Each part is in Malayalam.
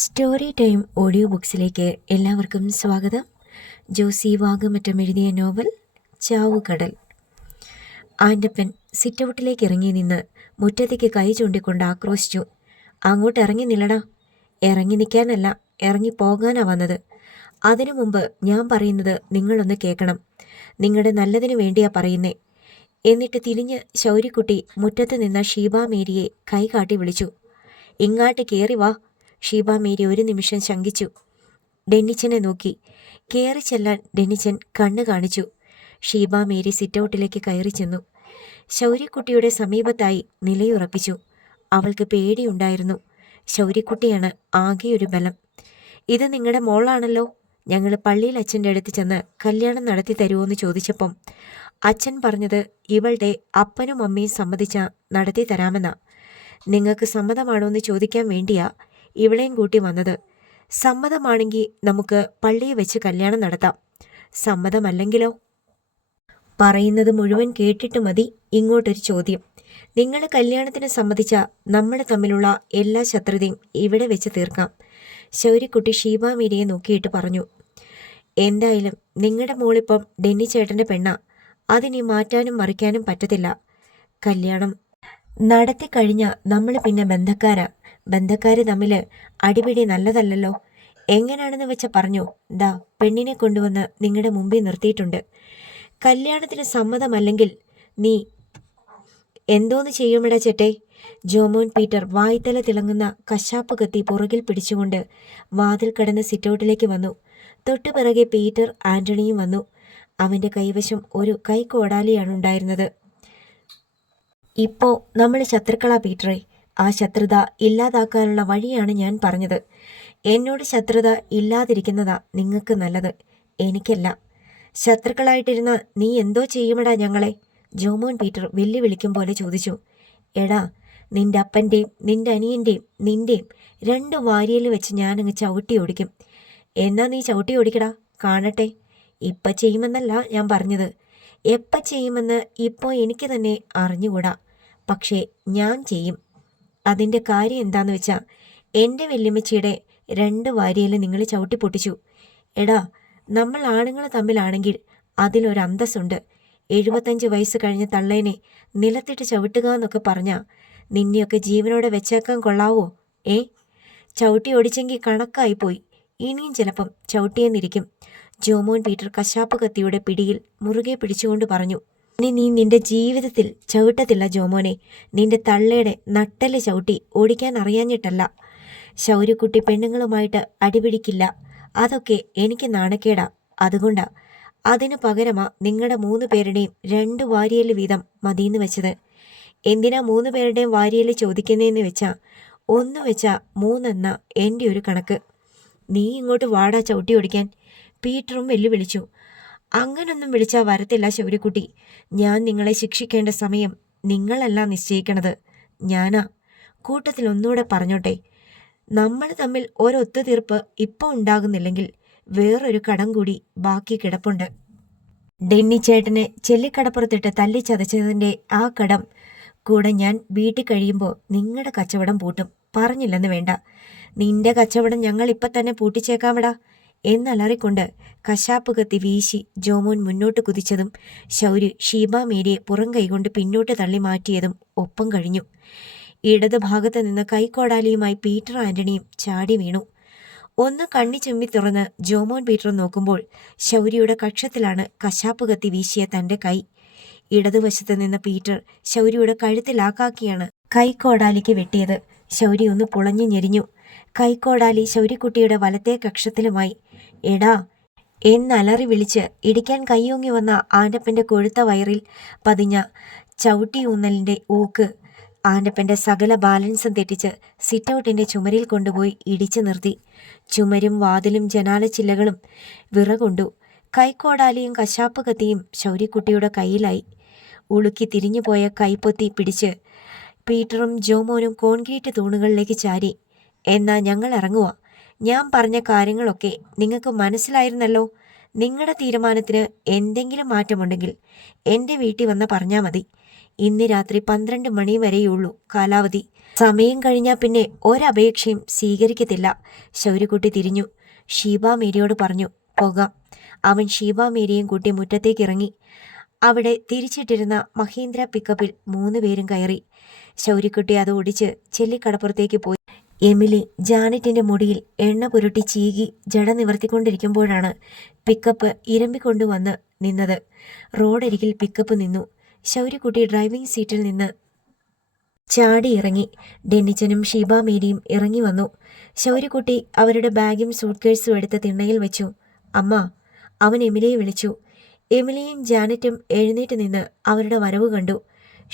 സ്റ്റോറി ടൈം ഓഡിയോ ബുക്സിലേക്ക് എല്ലാവർക്കും സ്വാഗതം. ജോസി വാഗമറ്റം എഴുതിയ നോവൽ ചാവുകടൽ. ആൻ്റപ്പൻ സിറ്റൗട്ടിലേക്ക് ഇറങ്ങി നിന്ന് മുറ്റത്തേക്ക് കൈ ചൂണ്ടിക്കൊണ്ട് ആക്രോശിച്ചു. അങ്ങോട്ട് ഇറങ്ങി നില്ലടാ. ഇറങ്ങി നിൽക്കാനല്ല, ഇറങ്ങി പോകാനാ വന്നത്. അതിനു മുമ്പ് ഞാൻ പറയുന്നത് നിങ്ങളൊന്ന് കേൾക്കണം. നിങ്ങളുടെ നല്ലതിനു വേണ്ടിയാ പറയുന്നേ. എന്നിട്ട് തിരിഞ്ഞ് ശൗര്യക്കുട്ടി മുറ്റത്ത് നിന്ന ഷീബ മേരിയെ കൈ കാട്ടി വിളിച്ചു. ഇങ്ങാട്ട് കയറി വാ. ഷീബ മേരി ഒരു നിമിഷം ശങ്കിച്ചു. ഡെന്നിച്ചനെ നോക്കി. കയറി ചെല്ലാൻ ഡെന്നിച്ചൻ കണ്ണു കാണിച്ചു. ഷീബ മേരി സിറ്റൗട്ടിലേക്ക് കയറി ചെന്നു. ശൗര്യക്കുട്ടിയുടെ സമീപത്തായി നിലയുറപ്പിച്ചു. അവൾക്ക് പേടിയുണ്ടായിരുന്നു. ശൗര്യക്കുട്ടിയാണ് ആകെയൊരു ബലം. ഇത് നിങ്ങളുടെ മോളാണല്ലോ. ഞങ്ങൾ പള്ളിയിൽ അച്ഛൻ്റെ അടുത്ത് ചെന്ന് കല്യാണം നടത്തി തരുമോയെന്ന് ചോദിച്ചപ്പം അച്ഛൻ പറഞ്ഞത് ഇവളുടെ അപ്പനും അമ്മയും സമ്മതിച്ചാ നടത്തി തരാമെന്നാ. നിങ്ങൾക്ക് സമ്മതമാണോ എന്ന് ചോദിക്കാൻ വേണ്ടിയാ ഇവളെയും കൂട്ടി വന്നത്. സമ്മതമാണെങ്കിൽ നമുക്ക് പള്ളിയിൽ വെച്ച് കല്യാണം നടത്താം. സമ്മതമല്ലെങ്കിലോ? പറയുന്നത് മുഴുവൻ കേട്ടിട്ട് മതി ഇങ്ങോട്ടൊരു ചോദ്യം. നിങ്ങൾ കല്യാണത്തിന് സമ്മതിച്ച നമ്മൾ തമ്മിലുള്ള എല്ലാ ശത്രുതയും ഇവിടെ വെച്ച് തീർക്കാം. ശൗര്യക്കുട്ടി ഷീബ മേരിയെ നോക്കിയിട്ട് പറഞ്ഞു. എന്തായാലും നിങ്ങളുടെ മോളിപ്പം ഡെന്നി ചേട്ടൻ്റെ പെണ്ണാ. അതിനി മാറ്റാനും മറിക്കാനും പറ്റത്തില്ല. കല്യാണം നടത്തിക്കഴിഞ്ഞ നമ്മൾ പിന്നെ ബന്ധക്കാരാ. ബന്ധക്കാര് തമ്മിൽ അടിപിടി നല്ലതല്ലല്ലോ. എങ്ങനെയാണെന്ന് വെച്ച പറഞ്ഞു. ദാ പെണ്ണിനെ കൊണ്ടുവന്ന് നിങ്ങളുടെ മുമ്പിൽ നിർത്തിയിട്ടുണ്ട്. കല്യാണത്തിന് സമ്മതമല്ലെങ്കിൽ നീ എന്തോന്ന് ചെയ്യുമിട ചേട്ടേ? ജോമോൻ പീറ്റർ വായ്ത്തല തിളങ്ങുന്ന കശാപ്പ് കത്തി പുറകിൽ പിടിച്ചുകൊണ്ട് വാതിൽ കടന്ന് സിറ്റൗട്ടിലേക്ക് വന്നു. തൊട്ടുപിറകെ പീറ്റർ ആന്റണിയും വന്നു. അവൻ്റെ കൈവശം ഒരു കൈക്കോടാലിയാണ് ഉണ്ടായിരുന്നത്. ഇപ്പോൾ നമ്മൾ ശത്രുക്കളാ പീറ്ററെ. ആ ശത്രുത ഇല്ലാതാക്കാനുള്ള വഴിയാണ് ഞാൻ പറഞ്ഞത്. എന്നോട് ശത്രുത ഇല്ലാതിരിക്കുന്നതാ നിങ്ങൾക്ക് നല്ലത്, എനിക്കല്ല. ശത്രുക്കളായിട്ടിരുന്ന നീ എന്തോ ചെയ്യുമടാ ഞങ്ങളെ? ജോമോൻ പീറ്റർ വെല്ലുവിളിക്കും പോലെ ചോദിച്ചു. എടാ, നിന്റെ അപ്പൻ്റെയും നിന്റെ അനിയൻ്റെയും നിന്റെയും 2 വാരിയൽ വെച്ച് ഞാനങ്ങ് ചവിട്ടി ഓടിക്കും. എന്നാ നീ ചവിട്ടി ഓടിക്കടാ, കാണട്ടെ. ഇപ്പം ചെയ്യുമെന്നല്ല ഞാൻ പറഞ്ഞത്. എപ്പം ചെയ്യുമെന്ന് ഇപ്പോൾ എനിക്ക് തന്നെ അറിഞ്ഞുകൂടാ. പക്ഷേ ഞാൻ ചെയ്യും. അതിൻ്റെ കാര്യം എന്താന്ന് വെച്ചാൽ എൻ്റെ വെല്ലുമ്മച്ചിയുടെ 2 വാരിയൽ നിങ്ങൾ ചവിട്ടി പൊട്ടിച്ചു. എടാ, നമ്മൾ ആണുങ്ങൾ തമ്മിലാണെങ്കിൽ അതിലൊരു അന്തസ്സുണ്ട്. 75 വയസ്സ് കഴിഞ്ഞ തള്ളേനെ നിലത്തിട്ട് ചവിട്ടുക എന്നൊക്കെ പറഞ്ഞാൽ നിന്നെയൊക്കെ ജീവനോടെ വെച്ചേക്കാൻ കൊള്ളാവോ? ചവിട്ടി ഓടിച്ചെങ്കിൽ കണക്കായിപ്പോയി. ഇനിയും ചിലപ്പം ചവിട്ടിയെന്നിരിക്കും. ജോമോൻ പീറ്റർ കശാപ്പ് കത്തിയുടെ പിടിയിൽ മുറുകെ പിടിച്ചുകൊണ്ട് പറഞ്ഞു. ഇനി നീ നിന്റെ ജീവിതത്തിൽ ചവിട്ടത്തില്ല ജോമോനെ. നിന്റെ തള്ളയുടെ നട്ടല് ചവിട്ടി ഓടിക്കാൻ അറിയാഞ്ഞിട്ടല്ല. ശൗര്യക്കുട്ടി പെണ്ണുങ്ങളുമായിട്ട് അടിപിടിക്കില്ല. അതൊക്കെ എനിക്ക് നാണക്കേടാ. അതുകൊണ്ടാ. അതിനു പകരമാ നിങ്ങളുടെ 3 പേരുടെയും 2 വാരിയൽ വീതം മതിയെന്ന് വെച്ചത്. എന്തിനാ 3 പേരുടെയും വാരിയൽ ചോദിക്കുന്നതെന്ന് വെച്ചാ 1 വെച്ചാ 3 എന്ന എൻ്റെ ഒരു കണക്ക്. നീ ഇങ്ങോട്ട് വാടാ ചവിട്ടി ഓടിക്കാൻ. പീറ്ററും വെല്ലുവിളിച്ചു. അങ്ങനൊന്നും വിളിച്ചാൽ വരത്തില്ല ശൗര്യക്കുട്ടി. ഞാൻ നിങ്ങളെ ശിക്ഷിക്കേണ്ട സമയം നിങ്ങളല്ല നിശ്ചയിക്കണത്, ഞാനാ. കൂട്ടത്തിൽ ഒന്നുകൂടെ പറഞ്ഞോട്ടെ, നമ്മൾ തമ്മിൽ ഒരൊത്തുതീർപ്പ് ഇപ്പോൾ ഉണ്ടാകുന്നില്ലെങ്കിൽ വേറൊരു കടം കൂടി ബാക്കി കിടപ്പുണ്ട്. ഡെന്നി ചേട്ടനെ ചെല്ലിക്കടപ്പുറത്തിട്ട് തല്ലിച്ചതച്ചതിൻ്റെ ആ കടം കൂടെ ഞാൻ വീട്ടിൽ കഴിയുമ്പോൾ നിങ്ങളുടെ കച്ചവടം പൂട്ടും. പറഞ്ഞില്ലെന്ന് വേണ്ട. നിന്റെ കച്ചവടം ഞങ്ങൾ ഇപ്പം തന്നെ പൂട്ടിച്ചേക്കാമടാ എന്നലറിക്കൊണ്ട് കശാപ്പ് കത്തി വീശി ജോമോൻ മുന്നോട്ട് കുതിച്ചതും ശൗര്യ ഷീബ മേരിയെ പുറം കൈകൊണ്ട് പിന്നോട്ട് തള്ളി മാറ്റിയതും ഒപ്പം കഴിഞ്ഞു. ഇടത് ഭാഗത്ത് നിന്ന് കൈക്കോടാലിയുമായി പീറ്റർ ആന്റണിയും ചാടി വീണു. ഒന്ന് കണ്ണി ചെമ്മി തുറന്ന് ജോമോൻ പീറ്റർ നോക്കുമ്പോൾ ശൗര്യയുടെ കക്ഷത്തിലാണ് കശാപ്പ് കത്തി വീശിയ തൻ്റെ കൈ. ഇടതുവശത്ത് നിന്ന് പീറ്റർ ശൗര്യയുടെ കഴുത്തിലാക്കാക്കിയാണ് കൈക്കോടാലിക്ക് വെട്ടിയത്. ശൗര്യ ഒന്ന് പുളഞ്ഞു ഞെരിഞ്ഞു. കൈക്കോടാലി ശൗര്യക്കുട്ടിയുടെ വലത്തെ കക്ഷത്തിലുമായി. എടാ എന്നലറി വിളിച്ച് ഇടിക്കാൻ കൈയോങ്ങി വന്ന ആൻ്റപ്പൻ്റെ കൊഴുത്ത വയറിൽ പതിഞ്ഞ ചവിട്ടിയൂന്നലിൻ്റെ ഊക്ക് ആൻ്റപ്പൻ്റെ സകല ബാലൻസും തെറ്റിച്ച് സിറ്റൗട്ടിൻ്റെ ചുമരിൽ കൊണ്ടുപോയി ഇടിച്ചു നിർത്തി. ചുമരും വാതിലും ജനാലച്ചില്ലകളും വിറകൊണ്ടു. കൈക്കോടാലിയും കശാപ്പ് കത്തിയും ശൗര്യക്കുട്ടിയുടെ കയ്യിലായി. ഉളുക്കി തിരിഞ്ഞുപോയ കൈപ്പൊത്തി പിടിച്ച് പീറ്ററും ജോമോനും കോൺക്രീറ്റ് തൂണുകളിലേക്ക് ചാരി. എന്നാ ഞങ്ങൾ ഇറങ്ങുക. ഞാൻ പറഞ്ഞ കാര്യങ്ങളൊക്കെ നിങ്ങൾക്ക് മനസ്സിലായിരുന്നല്ലോ. നിങ്ങളുടെ തീരുമാനത്തിന് എന്തെങ്കിലും മാറ്റമുണ്ടെങ്കിൽ എൻ്റെ വീട്ടിൽ വന്ന് പറഞ്ഞാൽ മതി. ഇന്ന് രാത്രി 12 മണി വരെയുള്ളൂ കാലാവധി. സമയം കഴിഞ്ഞാൽ പിന്നെ ഒരപേക്ഷയും സ്വീകരിക്കത്തില്ല. ശൗര്യക്കുട്ടി തിരിഞ്ഞു. ഷീബ മേരിയോട് പറഞ്ഞു, പോകാം. അവൻ ഷീബ മേരിയും കൂട്ടി മുറ്റത്തേക്ക് ഇറങ്ങി. അവിടെ തിരിച്ചിട്ടിരുന്ന മഹീന്ദ്ര പിക്കപ്പിൽ 3 പേരും കയറി. ശൗര്യക്കുട്ടി അത് ഓടിച്ച് ചെല്ലിക്കടപ്പുറത്തേക്ക് പോയി. എമിലി ജാനറ്റിന്റെ മുടിയിൽ എണ്ണ പുരട്ടി ചീകി ജട നിവർത്തിക്കൊണ്ടിരിക്കുമ്പോഴാണ് പിക്കപ്പ് ഇരമ്പിക്കൊണ്ടുവന്ന് നിന്നത്. റോഡരികിൽ പിക്കപ്പ് നിന്നു. ശൗര്യക്കുട്ടി ഡ്രൈവിംഗ് സീറ്റിൽ നിന്ന് ചാടി ഇറങ്ങി. ഡെന്നിച്ചനും ഷീബ മേരിയും ഇറങ്ങി വന്നു. ശൗര്യക്കുട്ടി അവരുടെ ബാഗും സൂട്ട്കേഴ്സും എടുത്ത് തിണ്ണയിൽ വെച്ചു. അമ്മ, അവൻ എമിലിയെ വിളിച്ചു. എമിലിയും ജാനറ്റും എഴുന്നേറ്റ് നിന്ന് അവരുടെ വരവ് കണ്ടു.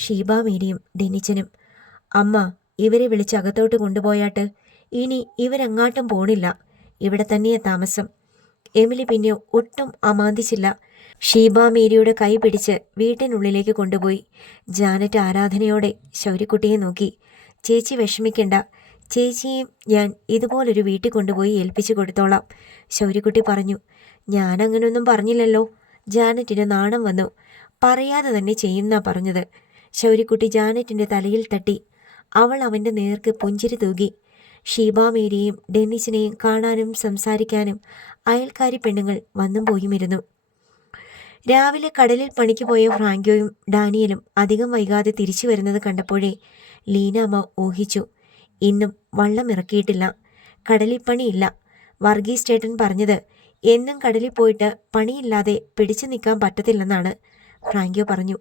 ഷീബ മേരിയും ഡെന്നിച്ചനും. അമ്മ, ഇവരെ വിളിച്ച് അകത്തോട്ട് കൊണ്ടുപോയാട്ട്. ഇനി ഇവരെങ്ങാട്ടും പോണില്ല, ഇവിടെ തന്നെയാ താമസം. എമിലി പിന്നെ ഒട്ടും അമാന്തിച്ചില്ല. ഷീബ മേരിയുടെ കൈ പിടിച്ച് വീട്ടിനുള്ളിലേക്ക് കൊണ്ടുപോയി. ജാനറ്റ് ആരാധനയോടെ ശൗര്യക്കുട്ടിയെ നോക്കി. ചേച്ചി വിഷമിക്കണ്ട, ചേച്ചിയും ഞാൻ ഇതുപോലൊരു വീട്ടിൽ കൊണ്ടുപോയി ഏൽപ്പിച്ചു കൊടുത്തോളാം, ശൗര്യക്കുട്ടി പറഞ്ഞു. ഞാനങ്ങനൊന്നും പറഞ്ഞില്ലല്ലോ. ജാനറ്റിന് നാണം വന്നു. പറയാതെ തന്നെ ചെയ്യുന്നാ പറഞ്ഞത്. ശൗര്യക്കുട്ടി ജാനറ്റിന്റെ തലയിൽ തട്ടി. അവൾ അവൻ്റെ നേർക്ക് പുഞ്ചിരി തൂകി. ഷീബ മേരിയെയും ഡെന്നിസിനെയും കാണാനും സംസാരിക്കാനും അയൽക്കാരി പെണ്ണുങ്ങൾ വന്നും പോയുമിരുന്നു. രാവിലെ കടലിൽ പണിക്ക് പോയ ഫ്രാങ്കോയും ഡാനിയലും അധികം വൈകാതെ തിരിച്ചു വരുന്നത് കണ്ടപ്പോഴേ ലീനാമ്മ ഊഹിച്ചു, ഇന്നും വള്ളം ഇറക്കിയിട്ടില്ല, കടലിൽ പണിയില്ല. വർഗീസ് ചേട്ടൻ പറഞ്ഞത് എന്നും കടലിൽ പോയിട്ട് പണിയില്ലാതെ പിടിച്ചു നിൽക്കാൻ പറ്റത്തില്ലെന്നാണ്. ഫ്രാങ്കോ പറഞ്ഞു.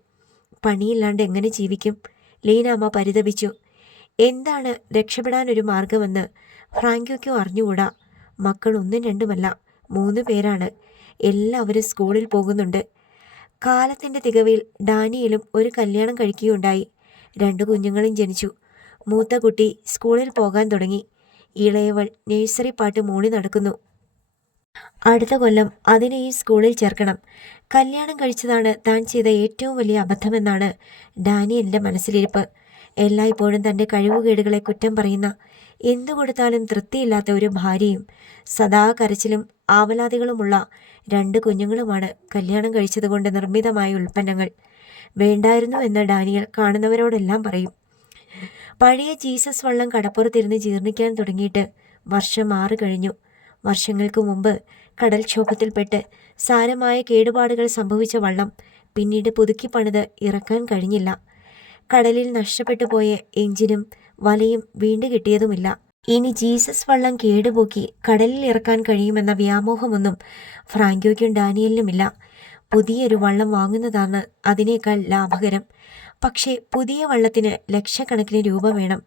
പണിയില്ലാണ്ട് എങ്ങനെ ജീവിക്കും? ലീനാമ്മ പരിതപിച്ചു. എന്താണ് രക്ഷപ്പെടാനൊരു മാർഗമെന്ന് ഫ്രാങ്കോയ്ക്കും അറിഞ്ഞുകൂടാ. മക്കൾ 1ഉം 2ഉമല്ല, 3 പേരാണ്. എല്ലാവരും സ്കൂളിൽ പോകുന്നുണ്ട്. കാലത്തിൻ്റെ തികവിൽ ഡാനിയലും ഒരു കല്യാണം കഴിക്കുകയുണ്ടായി. 2 കുഞ്ഞുങ്ങളും ജനിച്ചു. മൂത്ത കുട്ടി സ്കൂളിൽ പോകാൻ തുടങ്ങി. ഇളയവൾ നഴ്സറി പാട്ട് മൂളി നടക്കുന്നു. അടുത്ത കൊല്ലം അതിനെയും സ്കൂളിൽ ചേർക്കണം. കല്യാണം കഴിച്ചതാണ് താൻ ചെയ്ത ഏറ്റവും വലിയ അബദ്ധമെന്നാണ് ഡാനിയലിൻ്റെ മനസ്സിലിരിപ്പ്. എല്ലായ്പ്പോഴും തൻ്റെ കഴിവുകേടുകളെ കുറ്റം പറയുന്ന, എന്തു കൊടുത്താലും തൃപ്തിയില്ലാത്ത ഒരു ഭാര്യയും സദാ കരച്ചിലും ആവലാതികളുമുള്ള 2 കുഞ്ഞുങ്ങളുമാണ് കല്യാണം കഴിച്ചതുകൊണ്ട് നിർമ്മിതമായ ഉൽപ്പന്നങ്ങൾ. വേണ്ടായിരുന്നു എന്ന് ഡാനിയൽ കാണുന്നവരോടെല്ലാം പറയും. പഴയ ജീസസ് വള്ളം കടപ്പുറത്തിരുന്ന് ജീർണിക്കാൻ തുടങ്ങിയിട്ട് വർഷം 6 കഴിഞ്ഞു. വർഷങ്ങൾക്ക് മുമ്പ് കടൽക്ഷോഭത്തിൽപ്പെട്ട് സാരമായ കേടുപാടുകൾ സംഭവിച്ച വള്ളം പിന്നീട് പുതുക്കി പണിത് ഇറക്കാൻ കഴിഞ്ഞില്ല. കടലിൽ നഷ്ടപ്പെട്ടു പോയ എഞ്ചിനും വലയും വീണ്ടു കിട്ടിയതുമില്ല. ഇനി ജീസസ് വള്ളം കേടുപോക്കി കടലിൽ ഇറക്കാൻ കഴിയുമെന്ന വ്യാമോഹമൊന്നും ഫ്രാങ്കോയ്ക്കും ഡാനിയലിനുമില്ല. പുതിയൊരു വള്ളം വാങ്ങുന്നതാണ് അതിനേക്കാൾ ലാഭകരം. പക്ഷേ പുതിയ വള്ളത്തിന് ലക്ഷക്കണക്കിന് രൂപ വേണം.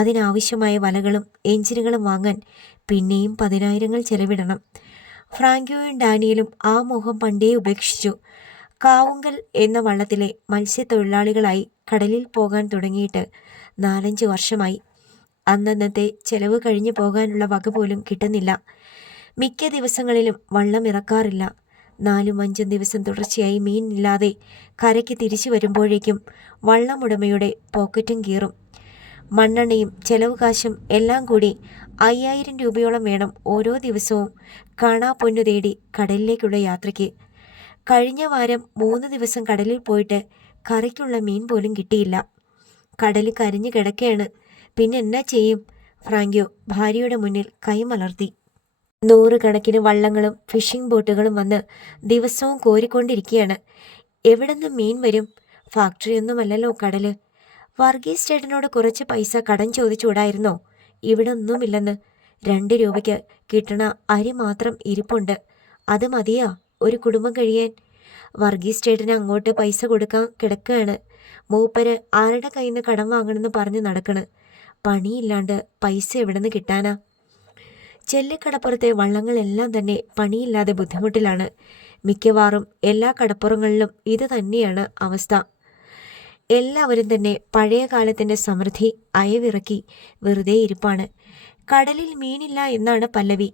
അതിനാവശ്യമായ വലകളും എഞ്ചിനുകളും വാങ്ങാൻ പിന്നെയും 10,000ങ്ങൾ ചെലവിടണം. ഫ്രാങ്കോയും ഡാനിയലും ആ മോഹം പണ്ടേ ഉപേക്ഷിച്ചു. കാവുങ്കൽ എന്ന വള്ളത്തിലെ മത്സ്യത്തൊഴിലാളികളായി കടലിൽ പോകാൻ തുടങ്ങിയിട്ട് 4-5 വർഷമായി. അന്നന്നത്തെ ചെലവ് കഴിഞ്ഞു പോകാനുള്ള വക പോലും കിട്ടുന്നില്ല. മിക്ക ദിവസങ്ങളിലും വള്ളം ഇറക്കാറില്ല. 4-5 ദിവസം തുടർച്ചയായി മീനില്ലാതെ കരയ്ക്ക് തിരിച്ചു വരുമ്പോഴേക്കും വള്ളമുടമയുടെ പോക്കറ്റും കീറും. മണ്ണെണ്ണയും ചെലവ് കാശും എല്ലാം കൂടി 5,000 രൂപയോളം വേണം ഓരോ ദിവസവും കാണാ പൊന്നു തേടി കടലിലേക്കുള്ള യാത്രയ്ക്ക്. കഴിഞ്ഞ വാരം 3 ദിവസം കടലിൽ പോയിട്ട് കറിക്കുള്ള മീൻ പോലും കിട്ടിയില്ല. കടൽ കരിഞ്ഞു കിടക്കുകയാണ്. പിന്നെ എന്നാ ചെയ്യും? ഫ്രാങ്കോ ഭാര്യയുടെ മുന്നിൽ കൈമലർത്തി. 100 കണക്കിന് വള്ളങ്ങളും ഫിഷിംഗ് ബോട്ടുകളും വന്ന് ദിവസവും കോരിക്കൊണ്ടിരിക്കുകയാണ്. എവിടുന്ന് മീൻ വരും? ഫാക്ടറിയൊന്നുമല്ലല്ലോ കടല്. വർഗീസ് ചേട്ടനോട് കുറച്ച് പൈസ കടം ചോദിച്ചുകൂടായിരുന്നോ? ഇവിടെ ഒന്നുമില്ലെന്ന്. 2 രൂപയ്ക്ക് കിട്ടണ അരി മാത്രം ഇരിപ്പുണ്ട്. അത് മതിയാ ഒരു കുടുംബം കഴിയാൻ? വർഗീസ് ചേട്ടന് അങ്ങോട്ട് പൈസ കൊടുക്കാൻ കിടക്കുകയാണ്. മൂപ്പര് ആരുടെ കയ്യിൽ നിന്ന് കടം വാങ്ങണമെന്ന് പറഞ്ഞ് നടക്കണ്. പണിയില്ലാണ്ട് പൈസ എവിടെ നിന്ന് കിട്ടാനാ? ചെല്ലിക്കടപ്പുറത്തെ വള്ളങ്ങളെല്ലാം തന്നെ പണിയില്ലാതെ ബുദ്ധിമുട്ടിലാണ്. മിക്കവാറും എല്ലാ കടപ്പുറങ്ങളിലും ഇത് തന്നെയാണ് അവസ്ഥ. എല്ലാവരും തന്നെ പഴയ കാലത്തിൻ്റെ സമൃദ്ധി അയവിറക്കി വെറുതെ ഇരിപ്പാണ്. കടലിൽ മീനില്ല എന്നാണ് പല്ലവി.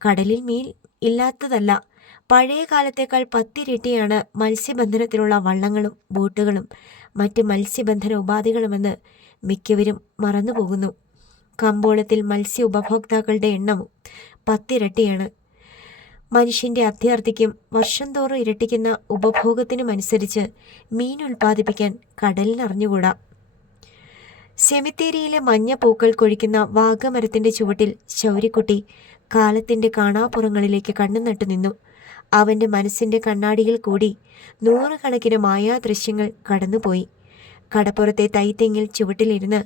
കടലിൽ മീൻ ഇല്ലാത്തതല്ല, പഴയ കാലത്തേക്കാൾ 10 ഇരട്ടിയാണ് മത്സ്യബന്ധനത്തിലുള്ള വള്ളങ്ങളും ബോട്ടുകളും മറ്റ് മത്സ്യബന്ധന ഉപാധികളുമെന്ന് മിക്കവരും മറന്നുപോകുന്നു. കമ്പോളത്തിൽ മത്സ്യ ഉപഭോക്താക്കളുടെ എണ്ണവും 10 ഇരട്ടിയാണ്. മനുഷ്യൻ്റെ അത്യാർത്തിക്കും വർഷം തോറും ഇരട്ടിക്കുന്ന ഉപഭോഗത്തിനുമനുസരിച്ച് മീൻ ഉൽപ്പാദിപ്പിക്കാൻ കടലിനറിഞ്ഞുകൂടാ. സെമിത്തേരിയിലെ മഞ്ഞ പൂക്കൾ കൊഴിക്കുന്ന വാഗമരത്തിന്റെ ചുവട്ടിൽ ശൗര്യക്കുട്ടി കാലത്തിന്റെ കാണാപ്പുറങ്ങളിലേക്ക് കണ്ണുനട്ടു നിന്നു. അവന്റെ മനസ്സിന്റെ കണ്ണാടിയിൽ കൂടി നൂറുകണക്കിന് മായാദൃശ്യങ്ങൾ കടന്നുപോയി. കടപ്പുറത്തെ തൈത്തെങ്ങിൽ ചുവട്ടിലിരുന്ന്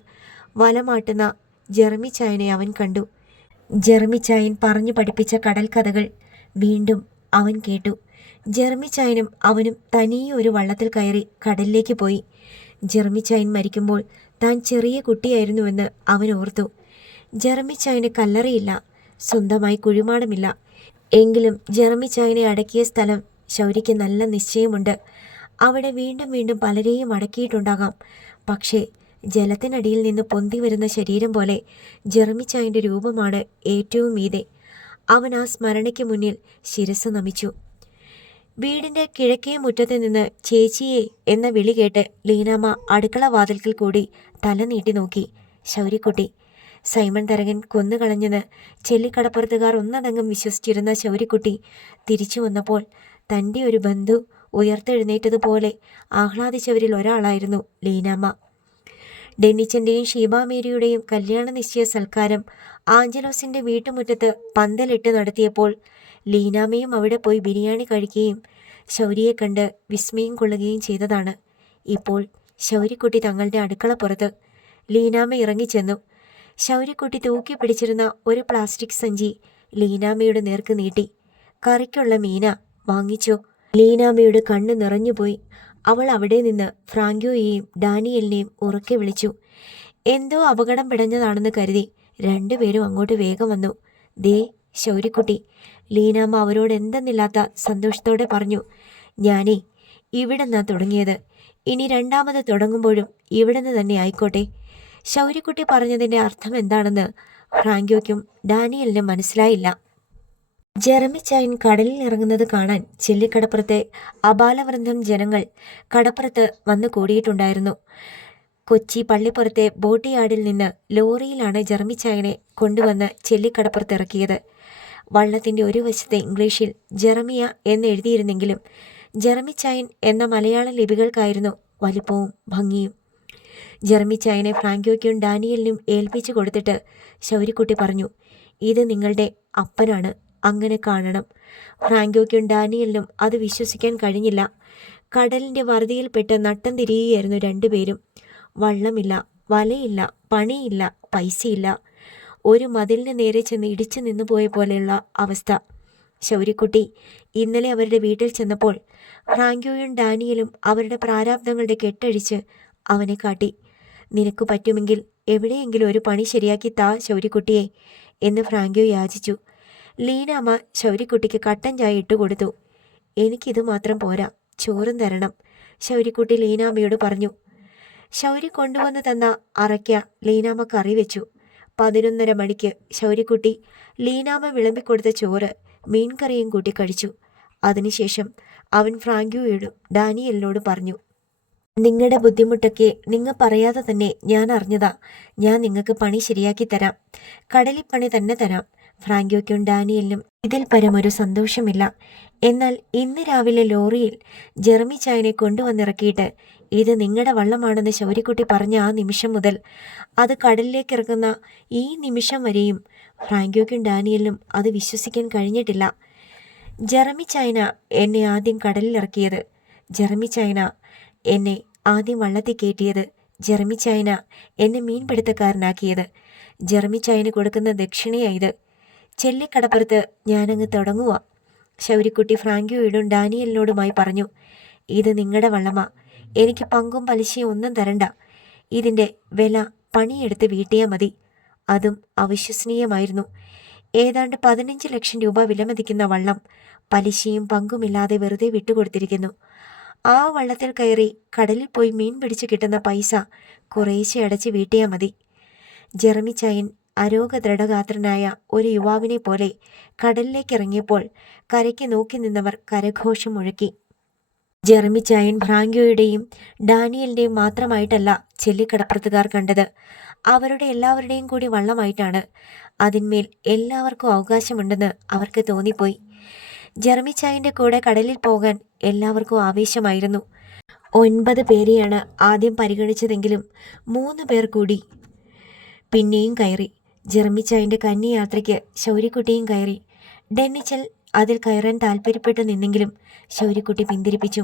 വലമാട്ടുന്ന ജെറമിച്ചായനെ അവൻ കണ്ടു. ജെറമിച്ചായൻ പറഞ്ഞു പഠിപ്പിച്ച കടൽ കഥകൾ വീണ്ടും അവൻ കേട്ടു. ജെറമിച്ചായനും അവനും തനിയെ ഒരു വള്ളത്തിൽ കയറി കടലിലേക്ക് പോയി. ജെറമിച്ചായൻ മരിക്കുമ്പോൾ താൻ ചെറിയ കുട്ടിയായിരുന്നുവെന്ന് അവൻ ഓർത്തു. ജെറമിച്ചായന് കല്ലറയില്ല, സ്വന്തമായി കുഴിമാടമില്ല. എങ്കിലും ജെറമിച്ചായനെ അടക്കിയ സ്ഥലം ശൗര്യയ്ക്ക് നല്ല നിശ്ചയമുണ്ട്. അവിടെ വീണ്ടും വീണ്ടും പലരെയും അടക്കിയിട്ടുണ്ടാകാം. പക്ഷേ ജലത്തിനടിയിൽ നിന്ന് പൊന്തി വരുന്ന ശരീരം പോലെ ജെറമിച്ചായൻ്റെ രൂപമാണ് ഏറ്റവും മീതെ. അവൻ ആ സ്മരണയ്ക്ക് മുന്നിൽ ശിരസ് നമിച്ചു. വീടിൻ്റെ കിഴക്കേ മുറ്റത്ത് നിന്ന് ചേച്ചിയെ എന്ന വിളി കേട്ട് ലീനാമ്മ അടുക്കള വാതിൽക്കൽ കൂടി തല നീട്ടി നോക്കി. ശൗര്യക്കുട്ടി. സൈമൺ തരകൻ കൊന്നുകളഞ്ഞെന്ന് ചെല്ലിക്കടപ്പുറത്തുകാർ ഒന്നടങ്കം വിശ്വസിച്ചിരുന്ന ശൗര്യക്കുട്ടി തിരിച്ചു വന്നപ്പോൾ തൻ്റെ ഒരു ബന്ധു ഉയർത്തെഴുന്നേറ്റതുപോലെ ആഹ്ലാദിച്ചവരിൽ ഒരാളായിരുന്നു ലീനാമ്മ. ഡെന്നിച്ചൻ്റെയും ഷീബാമേരിയുടെയും കല്യാണ നിശ്ചയ സൽക്കാരം ആഞ്ചലോസിൻ്റെ വീട്ടുമുറ്റത്ത് പന്തലിട്ട് നടത്തിയപ്പോൾ ലീനാമ്മയും അവിടെ പോയി ബിരിയാണി കഴിക്കുകയും ശൗര്യയെ കണ്ട് വിസ്മയം കൊള്ളുകയും ചെയ്തതാണ്. ഇപ്പോൾ ശൗര്യക്കുട്ടി തങ്ങളുടെ അടുക്കളപ്പുറത്ത്. ലീനാമ്മ ഇറങ്ങിച്ചെന്നു. ശൗര്യക്കുട്ടി തൂക്കി പിടിച്ചിരുന്ന ഒരു പ്ലാസ്റ്റിക് സഞ്ചി ലീനാമ്മയുടെ നേർക്ക് നീട്ടി. കറിക്കുള്ള മീന വാങ്ങിച്ചോ? ലീനാമ്മയുടെ കണ്ണ് നിറഞ്ഞുപോയി. അവൾ അവിടെ നിന്ന് ഫ്രാങ്കോയെയും ഡാനിയലിനെയും ഉറക്കെ വിളിച്ചു. എന്തോ അപകടം പിടഞ്ഞതാണെന്ന് കരുതി രണ്ടുപേരും അങ്ങോട്ട് വേഗം വന്നു. ദേ ശൗര്യക്കുട്ടി, ലീനാമ്മ അവരോട് എന്തെന്നില്ലാത്ത സന്തോഷത്തോടെ പറഞ്ഞു. ഞാനേ ഇവിടെ നിന്നാ തുടങ്ങിയത്, ഇനി രണ്ടാമത് തുടങ്ങുമ്പോഴും ഇവിടെ നിന്ന് തന്നെ ആയിക്കോട്ടെ. ശൗര്യക്കുട്ടി പറഞ്ഞതിൻ്റെ അർത്ഥം എന്താണെന്ന് ഫ്രാങ്കോയ്ക്കും ഡാനിയലിനും മനസ്സിലായില്ല. ജെറമിച്ചായൻ കടലിൽ ഇറങ്ങുന്നത് കാണാൻ ചെല്ലിക്കടപ്പുറത്തെ അപാലവൃന്ദം ജനങ്ങൾ കടപ്പുറത്ത് വന്നു കൂടിയിട്ടുണ്ടായിരുന്നു. കൊച്ചി പള്ളിപ്പുറത്തെ ബോട്ട് യാർഡിൽ നിന്ന് ലോറിയിലാണ് ജെറമിച്ചായനെ കൊണ്ടുവന്ന് ചെല്ലിക്കടപ്പുറത്ത് ഇറക്കിയത്. വള്ളത്തിൻ്റെ ഒരു വശത്തെ ഇംഗ്ലീഷിൽ ജെറമിയ എന്ന് എഴുതിയിരുന്നെങ്കിലും ജെറമിച്ചായൻ എന്ന മലയാള ലിപികൾക്കായിരുന്നു വലിപ്പവും ഭംഗിയും. ജെറമിച്ചായനെ ഫ്രാങ്കോയ്ക്കും ഡാനിയലിനും ഏൽപ്പിച്ചു കൊടുത്തിട്ട് ശൗര്യക്കുട്ടി പറഞ്ഞു, ഇത് നിങ്ങളുടെ അപ്പനാണ്, അങ്ങനെ കാണണം. ഫ്രാങ്കോയ്ക്കും ഡാനിയലിനും അത് വിശ്വസിക്കാൻ കഴിഞ്ഞില്ല. കടലിൻ്റെ വറുതിയിൽപ്പെട്ട് നട്ടം തിരിയുകയായിരുന്നു രണ്ടുപേരും. വള്ളമില്ല, വലയില്ല, പണിയില്ല, പൈസയില്ല. ഒരു മതിലിന് നേരെ ചെന്ന് ഇടിച്ചു നിന്നു പോയ പോലെയുള്ള അവസ്ഥ. ശൗര്യക്കുട്ടി ഇന്നലെ അവരുടെ വീട്ടിൽ ചെന്നപ്പോൾ ഫ്രാങ്കോയും ഡാനിയലും അവരുടെ പ്രാരാബ്ദങ്ങളുടെ കെട്ടഴിച്ച് അവനെ കാട്ടി. നിനക്ക് പറ്റുമെങ്കിൽ എവിടെയെങ്കിലും ഒരു പണി ശരിയാക്കി താ ശൗര്യക്കുട്ടിയെ എന്ന് ഫ്രാങ്കോ യാചിച്ചു. ലീനാമ്മ ശൗര്യക്കുട്ടിക്ക് കട്ടൻ ചായ ഇട്ടുകൊടുത്തു. എനിക്കിത് മാത്രം പോരാ, ചോറും തരണം, ശൗര്യക്കുട്ടി ലീനാമ്മയോട് പറഞ്ഞു. ശൗര്യ കൊണ്ടുവന്ന് തന്ന അറയ്ക്ക ലീനാമ്മ കറി വെച്ചു. 11:30 മണിക്ക് ശൗര്യക്കുട്ടി ലീനാമ്മ വിളമ്പിക്കൊടുത്ത ചോറ് മീൻകറിയും കൂട്ടി കഴിച്ചു. അതിനുശേഷം അവൻ ഫ്രാങ്കോയോടും ഡാനിയലിനോട് പറഞ്ഞു, നിങ്ങളുടെ ബുദ്ധിമുട്ടൊക്കെ നിങ്ങൾ പറയാതെ തന്നെ ഞാൻ അറിഞ്ഞതാ. ഞാൻ നിങ്ങൾക്ക് പണി ശരിയാക്കി തരാം, കടലിൽ പണി തന്നെ തരാം. ഫ്രാങ്കോയ്ക്കും ഡാനിയലിനും ഇതിൽ പരമൊരു സന്തോഷമില്ല. എന്നാൽ ഇന്ന് രാവിലെ ലോറിയിൽ ജെറമിച്ചായനെ കൊണ്ടുവന്നിറക്കിയിട്ട് ഇത് നിങ്ങളുടെ വള്ളമാണെന്ന് ശൗര്യക്കുട്ടി പറഞ്ഞ ആ നിമിഷം മുതൽ അത് കടലിലേക്ക് ഇറങ്ങുന്ന ഈ നിമിഷം വരെയും ഫ്രാങ്കോയ്ക്കും ഡാനിയലിനും അത് വിശ്വസിക്കാൻ കഴിഞ്ഞിട്ടില്ല. ജെറമിച്ചായന എന്നെ ആദ്യം കടലിലിറക്കിയത്, ജെറമിച്ചായന എന്നെ ആദ്യം വള്ളത്തിൽ കയറ്റിയത്, ജെറമിച്ചായന എന്നെ മീൻപിടുത്തക്കാരനാക്കിയത്, ജെറമിച്ചായന് കൊടുക്കുന്ന ദക്ഷിണയായത്. ചെല്ലിക്കടപ്പുറത്ത് ഞാനങ്ങ് തുടങ്ങുക. ശൗര്യക്കുട്ടി ഫ്രാങ്കോയോടും ഡാനിയലിനോടുമായി പറഞ്ഞു, ഇത് നിങ്ങളുടെ വള്ളമാ, എനിക്ക് പങ്കും പലിശയും ഒന്നും തരണ്ട. ഇതിൻ്റെ വില പണിയെടുത്ത് വീട്ടിയാൽ മതി. അതും അവിശ്വസനീയമായിരുന്നു. ഏതാണ്ട് 15 ലക്ഷം രൂപ വിലമതിക്കുന്ന വള്ളം പലിശയും പങ്കുമില്ലാതെ വെറുതെ വിട്ടുകൊടുത്തിരിക്കുന്നു. ആ വള്ളത്തിൽ കയറി കടലിൽ പോയി മീൻ പിടിച്ച് കിട്ടുന്ന പൈസ കുറേശ്ശെ അടച്ച് വീട്ടിയാൽ മതി. ജെറമിച്ചായൻ അരോഗദൃഢഗാത്രനായ ഒരു യുവാവിനെ പോലെ കടലിലേക്കിറങ്ങിയപ്പോൾ കരയ്ക്ക് നോക്കി നിന്നവർ കരഘോഷം മുഴക്കി. ജെറമിച്ചായൻ ഫ്രാങ്കോയുടെയും ഡാനിയലിൻ്റെയും മാത്രമായിട്ടല്ല ചെല്ലിക്കടപ്പുറത്തുകാർ കണ്ടത്, അവരുടെ എല്ലാവരുടെയും കൂടി വള്ളമായിട്ടാണ്. അതിന്മേൽ എല്ലാവർക്കും അവകാശമുണ്ടെന്ന് അവർക്ക് തോന്നിപ്പോയി. ജെറമിച്ചായൻ്റെ കൂടെ കടലിൽ പോകാൻ എല്ലാവർക്കും ആവേശമായിരുന്നു. 9 പേരെയാണ് ആദ്യം പരിഗണിച്ചതെങ്കിലും 3 പേർ കൂടി പിന്നെയും കയറി. ജെറമിച്ചായൻ്റെ കന്യയാത്രയ്ക്ക് ശൗര്യക്കുട്ടിയും കയറി. ഡെന്നിച്ചൽ അതിൽ കയറാൻ താല്പര്യപ്പെട്ടു നിന്നെങ്കിലും ശൗര്യക്കുട്ടി പിന്തിരിപ്പിച്ചു.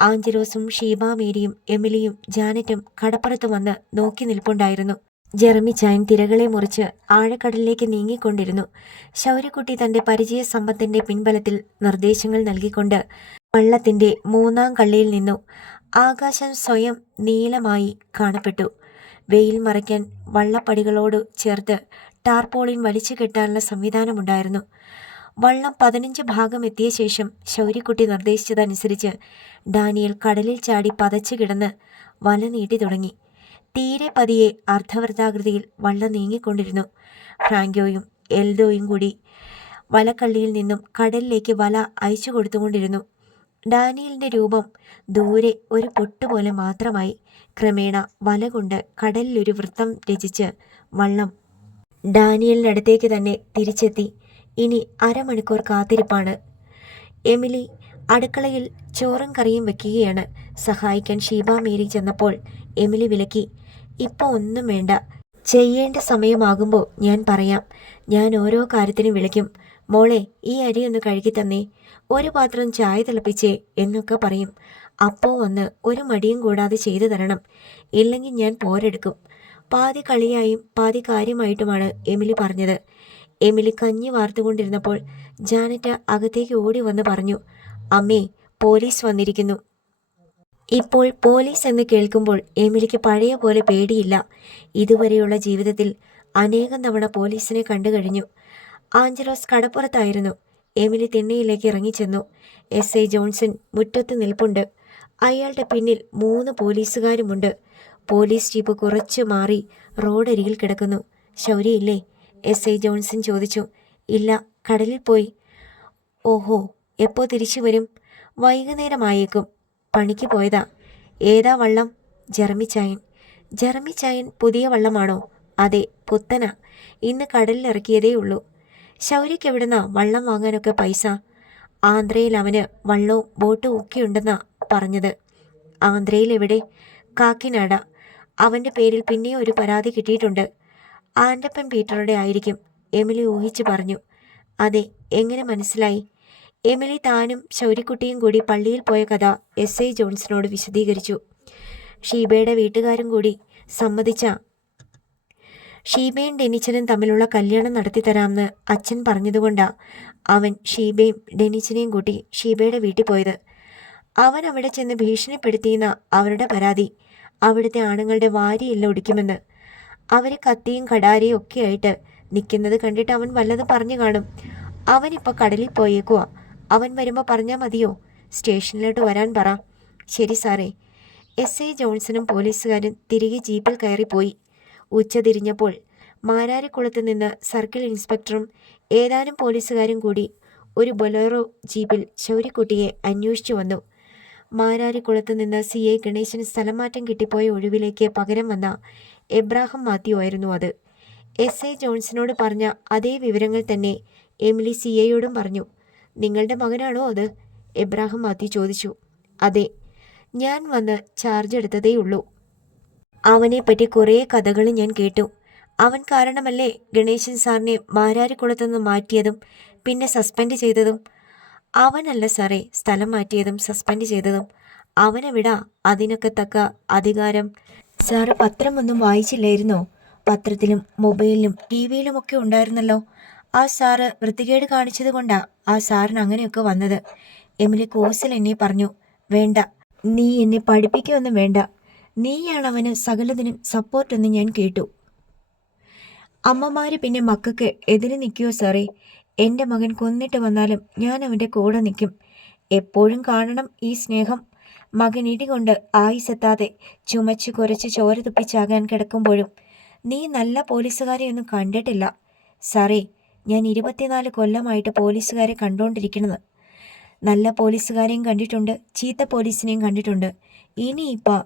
ആഞ്ചലോസും ഷീബ മേരിയും എമിലിയും ജാനറ്റും കടപ്പുറത്ത് വന്ന് നോക്കി നിൽപ്പുണ്ടായിരുന്നു. ജെറമിച്ചായൻ തിരകളെ മുറിച്ച് ആഴക്കടലിലേക്ക് നീങ്ങിക്കൊണ്ടിരുന്നു. ശൗര്യക്കുട്ടി തന്റെ പരിചയ സമ്പത്തിന്റെ പിൻബലത്തിൽ നിർദ്ദേശങ്ങൾ നൽകിക്കൊണ്ട് വള്ളത്തിന്റെ 3-ാം കള്ളിയിൽ നിന്നു. ആകാശം സ്വയം നീലമായി കാണപ്പെട്ടു. വെയിൽ മറയ്ക്കാൻ വള്ളപ്പടികളോട് ചേർത്ത് ടാർപോളിൻ വലിച്ചു കെട്ടാനുള്ള സംവിധാനമുണ്ടായിരുന്നു. വള്ളം 15 ഭാഗം എത്തിയ ശേഷം ശൗര്യക്കുട്ടി നിർദ്ദേശിച്ചതനുസരിച്ച് ഡാനിയൽ കടലിൽ ചാടി പതച്ചു കിടന്ന് വല നീട്ടി തുടങ്ങി. തീരെ പതിയെ അർദ്ധവൃത്താകൃതിയിൽ വള്ളം നീങ്ങിക്കൊണ്ടിരുന്നു. ഫ്രാങ്കോയും എൽദോയും കൂടി വലക്കള്ളിയിൽ നിന്നും കടലിലേക്ക് വല അയച്ചു കൊടുത്തുകൊണ്ടിരുന്നു. ഡാനിയലിന്റെ രൂപം ദൂരെ ഒരു പൊട്ടുപോലെ മാത്രമായി. ക്രമേണ വല കൊണ്ട് കടലിലൊരു വൃത്തം രചിച്ച് വള്ളം ഡാനിയലിനടുത്തേക്ക് തന്നെ തിരിച്ചെത്തി. ഇനി അരമണിക്കൂർ കാത്തിരിപ്പാണ്. എമിലി അടുക്കളയിൽ ചോറും കറിയും വെക്കുകയാണ്. സഹായിക്കാൻ ഷീബ മേരി ചെന്നപ്പോൾ എമിലി വിലക്കി. ഇപ്പോൾ ഒന്നും വേണ്ട, ചെയ്യേണ്ട സമയമാകുമ്പോൾ ഞാൻ പറയാം. ഞാൻ ഓരോ കാര്യത്തിനും വിളിക്കും. മോളെ, ഈ അരി ഒന്ന് കഴുകി തന്നേ, ഒരു പാത്രം ചായ തിളപ്പിച്ചേ എന്നൊക്കെ പറയും. അപ്പോൾ വന്ന് ഒരു മടിയും കൂടാതെ ചെയ്തു തരണം, ഇല്ലെങ്കിൽ ഞാൻ പോരെടുക്കും. പാതി കളിയായും പാതി കാര്യമായിട്ടുമാണ് എമിലി പറഞ്ഞത്. എമിലി കഞ്ഞി വാർത്തുകൊണ്ടിരുന്നപ്പോൾ ജാനറ്റ് അകത്തേക്ക് ഓടി വന്ന് പറഞ്ഞു, അമ്മേ, പോലീസ് വന്നിരിക്കുന്നു. ഇപ്പോൾ പോലീസ് എന്ന് കേൾക്കുമ്പോൾ എമിലിക്ക് പഴയ പോലെ പേടിയില്ല. ഇതുവരെയുള്ള ജീവിതത്തിൽ അനേകം തവണ പോലീസിനെ കണ്ടു കഴിഞ്ഞു. ആഞ്ചലോസ് കടപ്പുറത്തായിരുന്നു. എമിലി തിണ്ണയിലേക്ക് ഇറങ്ങിച്ചെന്നു. എസ് ഐ ജോൺസൺ മുറ്റത്ത് നിൽപ്പുണ്ട്. അയാളുടെ പിന്നിൽ 3 പോലീസുകാരുമുണ്ട്. പോലീസ് ജീപ്പ് കുറച്ചു മാറി റോഡരികിൽ കിടക്കുന്നു. ശൗര്യയില്ലേ? എസ് ഐ ജോൺസൺ ചോദിച്ചു. ഇല്ല, കടലിൽ പോയി. ഓഹോ, എപ്പോൾ തിരിച്ചു വരും? വൈകുന്നേരമായേക്കും. പണിക്ക് പോയതാ. ഏതാ വള്ളം? ജെറമിച്ചായൻ. ജെറമിച്ചായൻ പുതിയ വള്ളമാണോ? അതെ, പുത്തനാ. ഇന്ന് കടലിലിറക്കിയതേ ഉള്ളൂ. ശൗര്യക്ക് എവിടുന്നാ വള്ളം വാങ്ങാനൊക്കെ പൈസ? ആന്ധ്രയിൽ അവന് വള്ളവും ബോട്ടും ഒക്കെയുണ്ടെന്നാ പറഞ്ഞത്. ആന്ധ്രയിൽ എവിടെ? കാക്കിനാട. അവൻ്റെ പേരിൽ പിന്നെയും ഒരു പരാതി കിട്ടിയിട്ടുണ്ട്. ആൻഡപ്പൻ പീറ്ററുടെ ആയിരിക്കും, എമിലി ഊഹിച്ചു പറഞ്ഞു. അതെ, എങ്ങനെ മനസ്സിലായി? എമിലി താനും ശൗര്യക്കുട്ടിയും കൂടി പള്ളിയിൽ പോയ കഥ എസ് ഐ ജോൺസണോട് വിശദീകരിച്ചു. ഷീബയുടെ വീട്ടുകാരും കൂടി സമ്മതിച്ച ഷീബയും ഡെനിച്ചനും തമ്മിലുള്ള കല്യാണം നടത്തിത്തരാമെന്ന് അച്ഛൻ പറഞ്ഞതുകൊണ്ടാ അവൻ ഷീബയും ഡെനിച്ചനെയും കൂട്ടി ഷീബയുടെ വീട്ടിൽ പോയത്. അവൻ അവിടെ ചെന്ന് ഭീഷണിപ്പെടുത്തിയെന്ന അവരുടെ പരാതി. അവിടുത്തെ ആണുങ്ങളുടെ വാരിയെല്ലാം ഒടിക്കുമെന്ന്. അവർ കത്തിയും കടാരയും ഒക്കെ ആയിട്ട് നിൽക്കുന്നത് കണ്ടിട്ട് അവൻ വല്ലതും പറഞ്ഞു കാണും. അവനിപ്പോൾ കടലിൽ പോയേക്കുവാ. അവൻ വരുമ്പോൾ പറഞ്ഞാൽ മതിയോ? സ്റ്റേഷനിലോട്ട് വരാൻ പറ. ശരി സാറേ. എസ് ഐ ജോൺസണും പോലീസുകാരും തിരികെ ജീപ്പിൽ കയറിപ്പോയി. ഉച്ച തിരിഞ്ഞപ്പോൾ മാരാരിക്കുളത്ത് നിന്ന് സർക്കിൾ ഇൻസ്പെക്ടറും ഏതാനും പോലീസുകാരും കൂടി ഒരു ബൊലേറോ ജീപ്പിൽ ശൗര്യക്കുട്ടിയെ അന്വേഷിച്ചു വന്നു. മാരാരിക്കുളത്ത് നിന്ന് CI ഗണേശന് സ്ഥലം മാറ്റം കിട്ടിപ്പോയ ഒഴിവിലേക്ക് പകരം വന്ന എബ്രാഹിം മാത്യു ആയിരുന്നു അത്. എസ് ഐ ജോൺസണോട് പറഞ്ഞ അതേ വിവരങ്ങൾ തന്നെ എമിലി CIയോടും പറഞ്ഞു. നിങ്ങളുടെ മകനാണോ അത്? എബ്രാഹിം മാത്യു ചോദിച്ചു. അതെ, ഞാൻ വന്ന് ചാർജ് എടുത്തതേ ഉള്ളൂ. അവനെപ്പറ്റി കുറേ കഥകൾ ഞാൻ കേട്ടു. അവൻ കാരണമല്ലേ ഗണേശൻ സാറിനെ മാരാരിക്കുളത്തുനിന്ന് മാറ്റിയതും പിന്നെ സസ്പെൻഡ് ചെയ്തതും? അവനല്ല സാറേ സ്ഥലം മാറ്റിയതും സസ്പെൻഡ് ചെയ്തതും. അവനെവിടാ അതിനൊക്കെ തക്ക അധികാരം? സാറ് പത്രമൊന്നും വായിച്ചില്ലായിരുന്നോ? പത്രത്തിലും മൊബൈലിലും TV-യിലുമൊക്കെ ഉണ്ടായിരുന്നല്ലോ. ആ സാറ് വൃത്തികേട് കാണിച്ചത് കൊണ്ടാ ആ സാറിന് അങ്ങനെയൊക്കെ വന്നത്. എമിലി കോസിൽ എന്നെ പറഞ്ഞു. വേണ്ട, നീ എന്നെ പഠിപ്പിക്കുകയൊന്നും വേണ്ട. നീയാണ് അവന് സകലതിനും സപ്പോർട്ടെന്ന് ഞാൻ കേട്ടു. അമ്മമാര് പിന്നെ മക്കൾക്ക് എതിര് നിൽക്കുമോ സാറേ? എൻ്റെ മകൻ കൊന്നിട്ട് വന്നാലും ഞാൻ അവൻ്റെ കൂടെ നിൽക്കും. എപ്പോഴും കാണണം ഈ സ്നേഹം. മകൻ ഇടികൊണ്ട് ആയുസെത്താതെ ചുമച്ച് കുറച്ച് ചോര തുപ്പിച്ചാകാൻ കിടക്കുമ്പോഴും നീ നല്ല പോലീസുകാരെയൊന്നും കണ്ടിട്ടില്ല സാറേ. ഞാൻ 24 കൊല്ലമായിട്ട് പോലീസുകാരെ കണ്ടുകൊണ്ടിരിക്കുന്നത്. നല്ല പോലീസുകാരെയും കണ്ടിട്ടുണ്ട്, ചീത്ത പോലീസിനെയും കണ്ടിട്ടുണ്ട്. ഇനിയിപ്പോൾ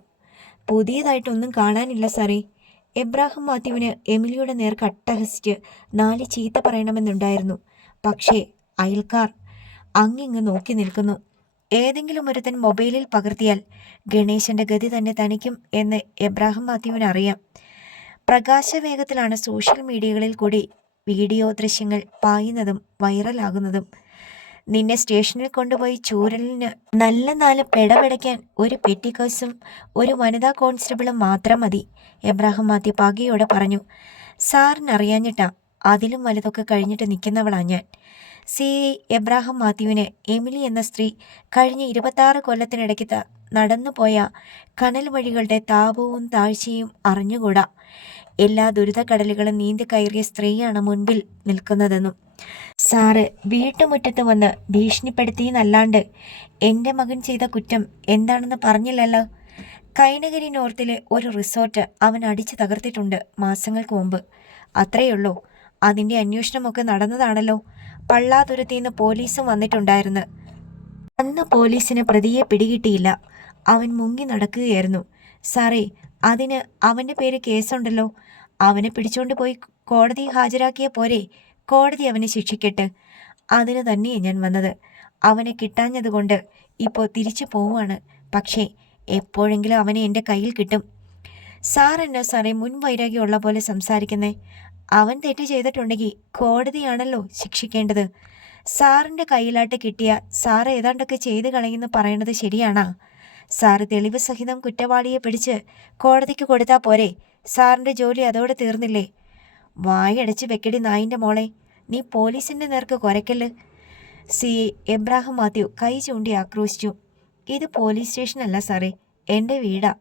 പുതിയതായിട്ടൊന്നും കാണാനില്ല സാറേ. എബ്രാഹിം മാത്യുവിന് എമിലിയുടെ നേർക്ക് അട്ടഹസിച്ച് 4 ചീത്ത പറയണമെന്നുണ്ടായിരുന്നു. പക്ഷേ അയൽക്കാർ അങ്ങിങ്ങ് നോക്കി നിൽക്കുന്നു. ഏതെങ്കിലും ഒരുത്തൻ മൊബൈലിൽ പകർത്തിയാൽ ഗണേശന്റെ ഗതി തന്നെ തനിക്കും എന്ന് എബ്രാഹിം മാത്യുവിന് അറിയാം. പ്രകാശവേഗത്തിലാണ് സോഷ്യൽ മീഡിയകളിൽ കൂടി വീഡിയോ ദൃശ്യങ്ങൾ പായുന്നതും വൈറലാകുന്നതും. നിന്നെ സ്റ്റേഷനിൽ കൊണ്ടുപോയി ചൂരലിന് നല്ല 4 പെടപെടയ്ക്കാൻ ഒരു പെറ്റിക്കോസും ഒരു വനിതാ കോൺസ്റ്റബിളും മാത്രം മതി, എബ്രാഹിം മാത്യു പകയോടെ പറഞ്ഞു. സാറിനറിയാഞ്ഞിട്ടാ, അതിലും വലുതൊക്കെ കഴിഞ്ഞിട്ട് നിൽക്കുന്നവളാ ഞാൻ. CI എബ്രാഹിം മാത്യുവിന് എമിലി എന്ന സ്ത്രീ കഴിഞ്ഞ 26 കൊല്ലത്തിനിടയ്ക്ക് നടന്നുപോയ കനൽ വഴികളുടെ താപവും താഴ്ചയും അറിഞ്ഞുകൂടാ. എല്ലാ ദുരിതക്കടലുകളും നീന്തി കയറിയ സ്ത്രീയാണ് മുൻപിൽ നിൽക്കുന്നതെന്നും. സാറ് വീട്ടുമുറ്റത്ത് വന്ന് ഭീഷണിപ്പെടുത്തിയെന്നല്ലാണ്ട് എൻ്റെ മകൻ ചെയ്ത കുറ്റം എന്താണെന്ന് പറഞ്ഞില്ലല്ലോ. കൈനഗരി നോർത്തിലെ ഒരു റിസോർട്ട് അവൻ അടിച്ചു തകർത്തിട്ടുണ്ട് മാസങ്ങൾക്ക് മുമ്പ്. അത്രയുള്ളൂ. അതിൻ്റെ അന്വേഷണമൊക്കെ നടന്നതാണല്ലോ. പള്ളാതുരുത്തിന്ന് പോലീസും വന്നിട്ടുണ്ടായിരുന്നു. അന്ന് പോലീസിന് പ്രതിയെ പിടികിട്ടിയില്ല. അവൻ മുങ്ങി നടക്കുകയായിരുന്നു. സാറേ, അതിന് അവൻ്റെ പേര് കേസുണ്ടല്ലോ. അവനെ പിടിച്ചോണ്ട് പോയി കോടതി ഹാജരാക്കിയ പോരെ? കോടതി അവനെ ശിക്ഷിക്കട്ടെ. അതിന് തന്നെയാണ് ഞാൻ വന്നത്. അവനെ കിട്ടാഞ്ഞതുകൊണ്ട് ഇപ്പോൾ തിരിച്ചു പോവുകയാണ്. പക്ഷേ എപ്പോഴെങ്കിലും അവനെ എൻ്റെ കയ്യിൽ കിട്ടും. സാർ എന്നാ സാറേ മുൻവൈരാഗ്യമുള്ള പോലെ സംസാരിക്കുന്നേ? അവൻ തെറ്റ് ചെയ്തിട്ടുണ്ടെങ്കിൽ കോടതിയാണല്ലോ ശിക്ഷിക്കേണ്ടത്. സാറിൻ്റെ കയ്യിലാട്ട് കിട്ടിയ സാറ് ഏതാണ്ടൊക്കെ ചെയ്ത് കളയുമെന്ന് പറയണത് ശരിയാണാ? സാറ് തെളിവ് സഹിതം കുറ്റവാളിയെ പിടിച്ച് കോടതിക്ക് കൊടുത്താൽ പോരെ? സാറിൻ്റെ ജോലി അതോടെ തീർന്നില്ലേ? വായടച്ച് വെക്കടി നായിൻ്റെ മോളെ. നീ പോലീസിൻ്റെ നേർക്ക് കുരയ്ക്കല്. CI എബ്രാഹിം മാത്യു കൈ ചൂണ്ടി ആക്രോശിച്ചു. ഇത് പോലീസ് സ്റ്റേഷനല്ല സാറേ, എൻ്റെ വീടാ.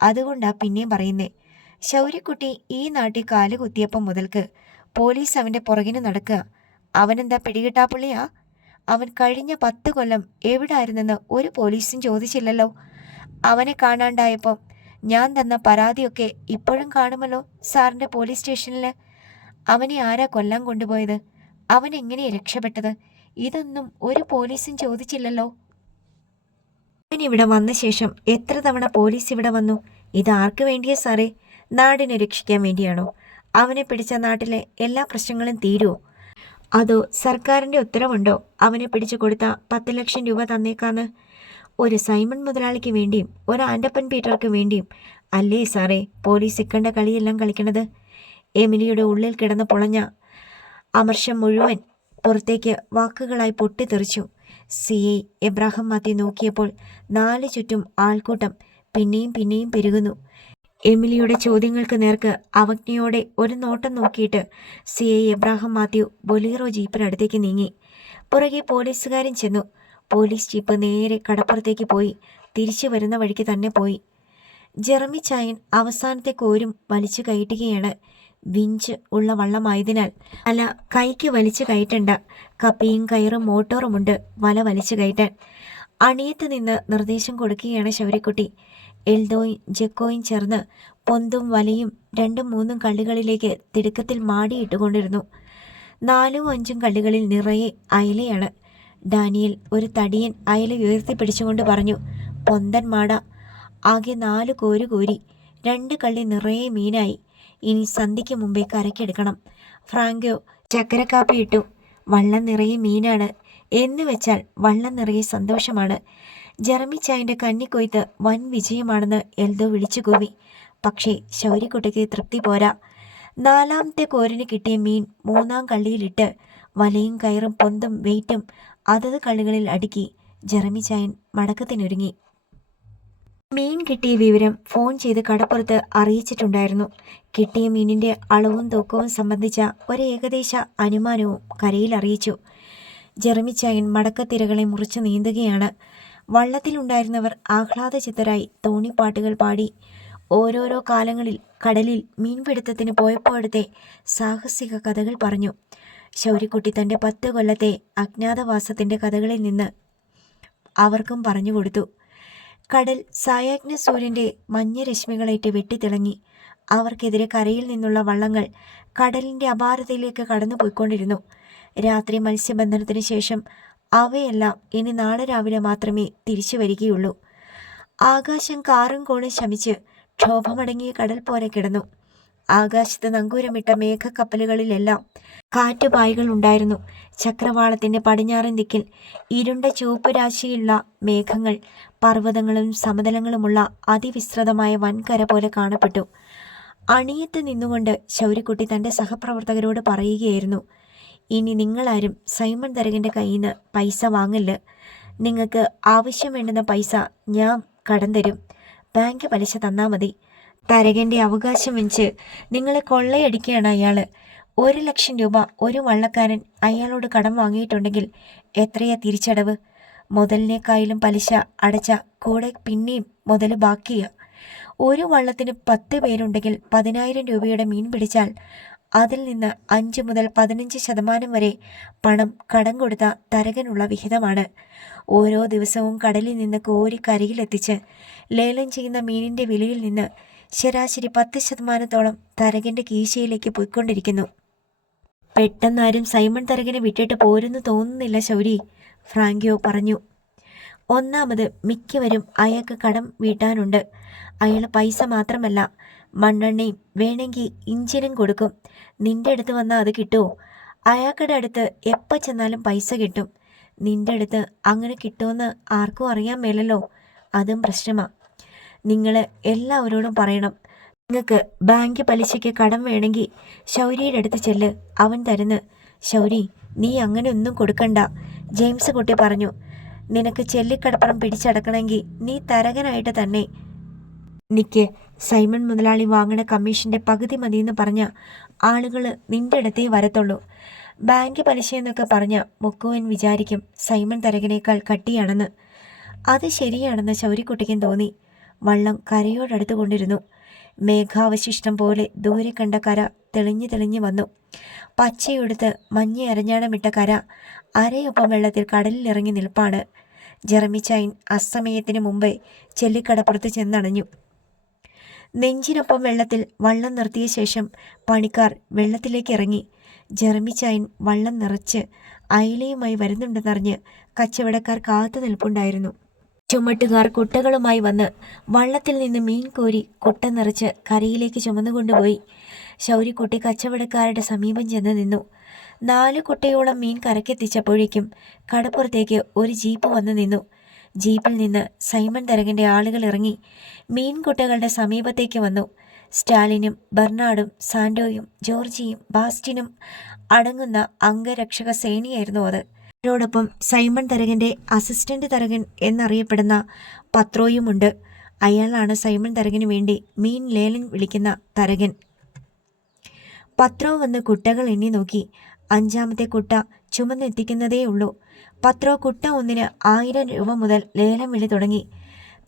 അതുകൊണ്ടാ പിന്നെയും പറയുന്നേ. ശൗര്യക്കുട്ടി ഈ നാട്ടിൽ കാല് കുത്തിയപ്പം മുതൽക്ക് പോലീസ് അവൻ്റെ പുറകിന് നടക്കുക. അവനെന്താ പിടികിട്ടാപ്പുള്ളിയാ? അവൻ കഴിഞ്ഞ 10 കൊല്ലം എവിടായിരുന്നെന്ന് ഒരു പോലീസും ചോദിച്ചില്ലല്ലോ. അവനെ കാണാണ്ടായപ്പം ഞാൻ തന്ന പരാതിയൊക്കെ ഇപ്പോഴും കാണുമല്ലോ സാറിൻ്റെ പോലീസ് സ്റ്റേഷനിൽ. അവനെ ആരാ കൊല്ലാൻ കൊണ്ടുപോയത്? അവൻ എങ്ങനെയാണ് രക്ഷപ്പെട്ടത്? ഇതൊന്നും ഒരു പോലീസും ചോദിച്ചില്ലല്ലോ. അവനിവിടെ വന്ന ശേഷം എത്ര തവണ പോലീസ് ഇവിടെ വന്നു? ഇതാർക്ക് വേണ്ടിയാ സാറേ? നാടിനെ രക്ഷിക്കാൻ വേണ്ടിയാണോ? അവനെ പിടിച്ച നാട്ടിലെ എല്ലാ പ്രശ്നങ്ങളും തീരുമോ? അതോ സർക്കാരിൻ്റെ ഉത്തരവുണ്ടോ അവനെ പിടിച്ചു കൊടുത്ത 10 ലക്ഷം രൂപ തന്നേക്കാന്ന്? ഒരു സൈമൺ മുതലാളിക്ക് വേണ്ടിയും ഒരു ആൻഡപ്പൻ പീറ്റർക്ക് വേണ്ടിയും അല്ലേ സാറേ പോലീസ് ഇക്കണ്ട കളിയെല്ലാം കളിക്കണത്? എമിലിയുടെ ഉള്ളിൽ കിടന്ന് പൊളഞ്ഞ അമർഷം മുഴുവൻ പുറത്തേക്ക് വാക്കുകളായി പൊട്ടിത്തെറിച്ചു. CI എബ്രാഹിം മാത്യു നോക്കിയപ്പോൾ 4 ചുറ്റും ആൾക്കൂട്ടം പിന്നെയും പിന്നെയും പെരുകുന്നു. എമിലിയുടെ ചോദ്യങ്ങൾക്ക് നേർക്ക് അവജ്ഞയോടെ ഒരു നോട്ടം നോക്കിയിട്ട് CI എബ്രാഹിം മാത്യു ബൊലീറോ ജീപ്പിനടുത്തേക്ക് നീങ്ങി. പുറകെ പോലീസുകാരൻ ചെന്നു. പോലീസ് ജീപ്പ് നേരെ കടപ്പുറത്തേക്ക് പോയി. തിരിച്ചു വരുന്ന വഴിക്ക് തന്നെ പോയി. ജെറമി ചായൻ അവസാനത്തെ കോരും വലിച്ചു കയറ്റുകയാണ്. വിഞ്ച് ഉള്ള വള്ളമായതിനാൽ അല്ല, കൈക്ക് വലിച്ചു കയറ്റണ്ട. കപ്പിയും കയറും മോട്ടോറുമുണ്ട് വല വലിച്ചു കയറ്റാൻ. അണിയത്ത് നിന്ന് നിർദ്ദേശം കൊടുക്കുകയാണ് ശൗര്യക്കുട്ടി. എൽദോയും ജെക്കോയും ചേർന്ന് പൊന്തും വലയും 2ഉം 3ഉം കള്ളികളിലേക്ക് തിടുക്കത്തിൽ മാടിയിട്ടുകൊണ്ടിരുന്നു. 4ഉം 5ഉം കള്ളികളിൽ നിറയെ അയലയാണ്. ഡാനിയൽ ഒരു തടിയൻ അയല ഉയർത്തിപ്പിടിച്ചുകൊണ്ട് പറഞ്ഞു, പൊന്തൻ മാട. ആകെ 4 കോരു കോരി. 2 കള്ളി നിറയെ മീനായി. ഇനി സന്ധ്യയ്ക്ക് മുമ്പേ കരക്കെടുക്കണം. ഫ്രാങ്കോ ചക്കരക്കാപ്പി ഇട്ടു. വള്ളം നിറയെ മീനാണ് എന്ന് വെച്ചാൽ വള്ളം നിറയെ സന്തോഷമാണ്. ജെറമി ചായൻ്റെ കന്നിക്കൊയ്ത്ത് വൻ വിജയമാണെന്ന് എൽദോ വിളിച്ചു കൂവി. പക്ഷേ ശൗര്യക്കുട്ടിക്ക് തൃപ്തി പോരാ. 4ാമത്തെ കോരിന് കിട്ടിയ മീൻ 3ആം കള്ളിയിലിട്ട് വലയും കയറും പൊന്തും വെയിറ്റും അതത് കള്ളികളിൽ അടുക്കി ജെറമി ചായൻ മടക്കത്തിനൊരുങ്ങി. മീൻ കിട്ടിയ വിവരം ഫോൺ ചെയ്ത് കടപ്പുറത്ത് അറിയിച്ചിട്ടുണ്ടായിരുന്നു. കിട്ടിയ മീനിൻ്റെ അളവും തൂക്കവും സംബന്ധിച്ച ഒരു ഏകദേശ അനുമാനവും കരയിൽ അറിയിച്ചു. ജെറമി ചായൻ മടക്കത്തിരകളെ മുറിച്ച് നീന്തുകയാണ്. വള്ളത്തിലുണ്ടായിരുന്നവർ ആഹ്ലാദചിത്തരായി തോണിപ്പാട്ടുകൾ പാടി. ഓരോരോ കാലങ്ങളിൽ കടലിൽ മീൻപിടുത്തത്തിന് പോയപ്പോഴത്തെ സാഹസിക കഥകൾ പറഞ്ഞു. ശൗര്യക്കുട്ടി തൻ്റെ 10 കൊല്ലത്തെ അജ്ഞാതവാസത്തിൻ്റെ കഥകളിൽ നിന്ന് അവർക്കും പറഞ്ഞു കൊടുത്തു. കടൽ സായാജ്ഞ സൂര്യൻ്റെ മഞ്ഞരശ്മികളേറ്റ് വെട്ടിത്തിളങ്ങി. അവർക്കെതിരെ കരയിൽ നിന്നുള്ള വള്ളങ്ങൾ കടലിൻ്റെ അപാരതയിലേക്ക് കടന്നു പോയിക്കൊണ്ടിരുന്നു. രാത്രി മത്സ്യബന്ധനത്തിന് ശേഷം അവയെല്ലാം ഇനി നാളെ രാവിലെ മാത്രമേ തിരിച്ചു വരികയുള്ളൂ. ആകാശം കാറും കോണും ശമിച്ച് ക്ഷോഭമടങ്ങിയ കടൽ പോലെ കിടന്നു. ആകാശത്ത് നങ്കൂരമിട്ട മേഘക്കപ്പലുകളിലെല്ലാം കാറ്റുപായകൾ ഉണ്ടായിരുന്നു. ചക്രവാളത്തിന്റെ പടിഞ്ഞാറൻ ദിക്കിൽ ഇരുണ്ട ചുവപ്പ് രാശിയുള്ള മേഘങ്ങൾ പർവ്വതങ്ങളും സമതലങ്ങളുമുള്ള അതിവിസ്തൃതമായ വൻകര പോലെ കാണപ്പെട്ടു. അണിയത്ത് നിന്നുകൊണ്ട് ശൗര്യക്കുട്ടി തൻ്റെ സഹപ്രവർത്തകരോട് പറയുകയായിരുന്നു, ഇനി നിങ്ങളാരും സൈമൺ തരകൻ്റെ കയ്യിൽ നിന്ന് പൈസ വാങ്ങില്ല. നിങ്ങൾക്ക് ആവശ്യം വേണ്ടുന്ന പൈസ ഞാൻ കടം തരും. ബാങ്ക് പലിശ തന്നാൽ മതി. തരകൻ്റെ അവകാശം വെച്ച് നിങ്ങളെ കൊള്ളയടിക്കുകയാണ് അയാൾ. 1,00,000 രൂപ ഒരു വള്ളക്കാരൻ അയാളോട് കടം വാങ്ങിയിട്ടുണ്ടെങ്കിൽ എത്രയാ തിരിച്ചടവ്? മുതലിനേക്കായാലും പലിശ അടച്ച കൂടെ പിന്നെയും മുതൽ ബാക്കിയാ. ഒരു വള്ളത്തിന് 10 പേരുണ്ടെങ്കിൽ 10,000 രൂപയുടെ മീൻ പിടിച്ചാൽ അതിൽ നിന്ന് 5 മുതൽ 15% വരെ പണം കടം കൊടുത്ത തരകനുള്ള വിഹിതമാണ്. ഓരോ ദിവസവും കടലിൽ നിന്ന് കോരി കരയിലെത്തിച്ച് ലേലം ചെയ്യുന്ന മീനിൻ്റെ വിലയിൽ നിന്ന് ശരാശരി 10% തരകൻ്റെ കീശയിലേക്ക് പോയിക്കൊണ്ടിരിക്കുന്നു. പെട്ടെന്നാരും സൈമൺ തരകനെ വിട്ടിട്ട് പോരെന്ന് തോന്നുന്നില്ല ശൗരി, ഫ്രാങ്കോ പറഞ്ഞു. ഒന്നാമത് മിക്കവരും അയാൾക്ക് കടം വീട്ടാനുണ്ട്. അയാൾ പൈസ മാത്രമല്ല മണ്ണെണ്ണയും വേണമെങ്കിൽ ഇഞ്ചിനും കൊടുക്കും. നിന്റെ അടുത്ത് വന്നാൽ അത് കിട്ടുമോ? അയാൾക്കുടെ അടുത്ത് എപ്പോൾ ചെന്നാലും പൈസ കിട്ടും. നിന്റെ അടുത്ത് അങ്ങനെ കിട്ടുമെന്ന് ആർക്കും അറിയാൻ മേലല്ലോ. അതും പ്രശ്നമാണ്. നിങ്ങൾ എല്ലാവരോടും പറയണം, നിങ്ങൾക്ക് ബാങ്ക് പലിശയ്ക്ക് കടം വേണമെങ്കിൽ ശൗര്യയുടെ അടുത്ത് ചെല്ല്, അവൻ തരുന്ന്. ശൗരി, നീ അങ്ങനെ ഒന്നും കൊടുക്കണ്ട, ജെയിംസ് കുട്ടി പറഞ്ഞു. നിനക്ക് ചെല്ലിക്കടപ്പുറം പിടിച്ചടക്കണമെങ്കിൽ നീ തരകനായിട്ട് തന്നെ നിക്ക്. സൈമൺ മുതലാളി വാങ്ങണ കമ്മീഷൻ്റെ പകുതി മതിയെന്ന് പറഞ്ഞ ആളുകൾ നിന്റെ അടുത്തേ വരത്തുള്ളൂ. ബാങ്ക് പലിശയെന്നൊക്കെ പറഞ്ഞ മുക്കുവൻ വിചാരിക്കും സൈമൺ തരകനേക്കാൾ കട്ടിയാണെന്ന്. അത് ശരിയാണെന്ന് ശൗര്യക്കുട്ടിക്കും തോന്നി. വള്ളം കരയോടടുത്തു കൊണ്ടിരുന്നു. മേഘാവശിഷ്ടം പോലെ ദൂരെ കണ്ട കര തെളിഞ്ഞു തെളിഞ്ഞു വന്നു. പച്ചയെടുത്ത് മഞ്ഞ അരഞ്ഞാണമിട്ട കര അരയൊപ്പം വെള്ളത്തിൽ കടലിലിറങ്ങി നിൽപ്പാണ്. ജെറമിച്ചൈൻ അസ്തമയത്തിന് മുമ്പേ ചെല്ലിക്കടപ്പുറത്ത് ചെന്നണഞ്ഞു. നെഞ്ചിനൊപ്പം വെള്ളത്തിൽ വള്ളം നിർത്തിയ ശേഷം പണിക്കാർ വെള്ളത്തിലേക്ക് ഇറങ്ങി. ജെറമിച്ചൈൻ വള്ളം നിറച്ച് അയലയുമായി വരുന്നുണ്ടെന്നറിഞ്ഞ് കച്ചവടക്കാർ കാത്തു നിൽപ്പുണ്ടായിരുന്നു. ചുമട്ടുകാർ കുട്ടകളുമായി വന്ന് വള്ളത്തിൽ നിന്ന് മീൻ കോരി കുട്ട നിറച്ച് കരയിലേക്ക് ചുമന്നുകൊണ്ടുപോയി. ശൗര്യക്കുട്ടി കച്ചവടക്കാരുടെ സമീപം ചെന്ന് നിന്നു. 4 കുട്ടയോളം മീൻ കരക്കെത്തിച്ചപ്പോഴേക്കും കടപ്പുറത്തേക്ക് ഒരു ജീപ്പ് വന്ന് നിന്നു. ജീപ്പിൽ നിന്ന് സൈമൺ തരകൻ്റെ ആളുകൾ ഇറങ്ങി മീൻകുട്ടകളുടെ സമീപത്തേക്ക് വന്നു. സ്റ്റാലിനും ബെർണാഡും സാന്റോയും ജോർജിയും ബാസ്റ്റിനും അടങ്ങുന്ന അംഗരക്ഷക സേനയായിരുന്നു അത്. അവരോടൊപ്പം സൈമൺ തരകൻ്റെ അസിസ്റ്റന്റ് തരകൻ എന്നറിയപ്പെടുന്ന പത്രോയുമുണ്ട്. അയാളാണ് സൈമൺ തരകന് വേണ്ടി മീൻ ലേലം വിളിക്കുന്ന തരകൻ. പത്രോ വന്ന് കുട്ടകൾ എണ്ണി നോക്കി. 5ാമത്തെ കുട്ട ചുമന്നെത്തിക്കുന്നതേ ഉള്ളൂ. പത്രോ കുട്ട ഒന്നിന് 1000 രൂപ മുതൽ ലേലം വിളി തുടങ്ങി.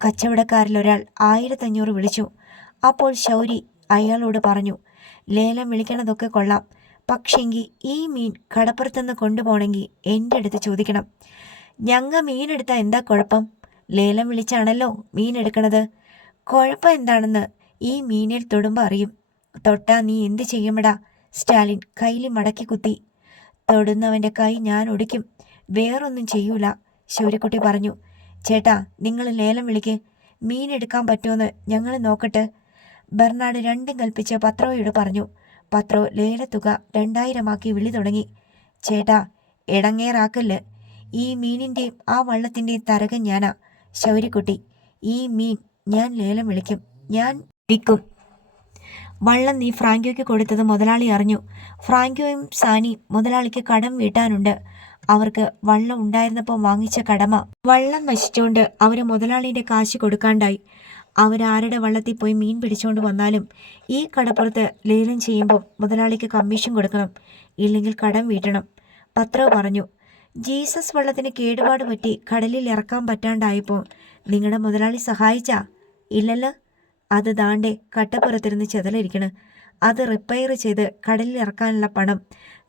കച്ചവടക്കാരിലൊരാൾ 1500 വിളിച്ചു. അപ്പോൾ ശൗരി അയാളോട് പറഞ്ഞു, ലേലം വിളിക്കണതൊക്കെ കൊള്ളാം, പക്ഷെങ്കിൽ ഈ മീൻ കടപ്പുറത്തുനിന്ന് കൊണ്ടുപോകണമെങ്കിൽ എൻ്റെ അടുത്ത് ചോദിക്കണം. ഞങ്ങൾ മീനെടുത്താൽ എന്താ കുഴപ്പം? ലേലം വിളിച്ചാണല്ലോ മീൻ എടുക്കണത്. കുഴപ്പം എന്താണെന്ന് ഈ മീനിൽ തൊടുമ്പോൾ അറിയും. തൊട്ടാ നീ എന്ത് ചെയ്യുമടാ? സ്റ്റാലിൻ കയ്യിൽ മടക്കി കുത്തി. തൊടുന്നവൻ്റെ കൈ ഞാൻ ഒടിക്കും, വേറൊന്നും ചെയ്യൂല, ശൗര്യക്കുട്ടി പറഞ്ഞു. ചേട്ടാ, നിങ്ങൾ ലേലം വിളിക്ക്, മീൻ എടുക്കാൻ പറ്റുമെന്ന് ഞങ്ങൾ നോക്കട്ടെ. ബെർണാഡ് രണ്ടും കൽപ്പിച്ച് പത്രോയോട് പറഞ്ഞു. പത്രോ ലേലത്തുക 2000 വിളി തുടങ്ങി. ചേട്ടാ, ഇടങ്ങേറാക്കല്ല്, ഈ മീനിൻ്റെയും ആ വള്ളത്തിൻ്റെയും തരകൻ ഞാനാ. ശൗര്യക്കുട്ടി, ഈ മീൻ ഞാൻ ലേലം വിളിക്കും, ഞാൻ വിൽക്കും. വള്ളം നീ ഫ്രാങ്കോയ്ക്ക് കൊടുത്തത് മുതലാളി അറിഞ്ഞു. ഫ്രാങ്കോയും സാനിയും മുതലാളിക്ക് കടം വീട്ടാനുണ്ട്. അവർക്ക് വള്ളം ഉണ്ടായിരുന്നപ്പോൾ വാങ്ങിച്ച കടമ. വള്ളം നശിച്ചുകൊണ്ട് അവർ മുതലാളിയുടെ കാശ് കൊടുക്കാണ്ടായി. അവരാരുടെ വള്ളത്തിൽ പോയി മീൻ പിടിച്ചുകൊണ്ട് വന്നാലും ഈ കടപ്പുറത്ത് ലേലം ചെയ്യുമ്പോൾ മുതലാളിക്ക് കമ്മീഷൻ കൊടുക്കണം, ഇല്ലെങ്കിൽ കടം വീട്ടണം, പത്രോ പറഞ്ഞു. ജീസസ് വള്ളത്തിന് കേടുപാട് പറ്റി കടലിൽ ഇറക്കാൻ പറ്റാണ്ടായപ്പോൾ നിങ്ങളുടെ മുതലാളി സഹായിച്ചാ? ഇല്ലല്ലോ. അത് ദാണ്ടെ കട്ടപ്പുറത്തിരുന്ന് ചെതലിരിക്കണ്. അത് റിപ്പയർ ചെയ്ത് കടലിൽ ഇറക്കാനുള്ള പണം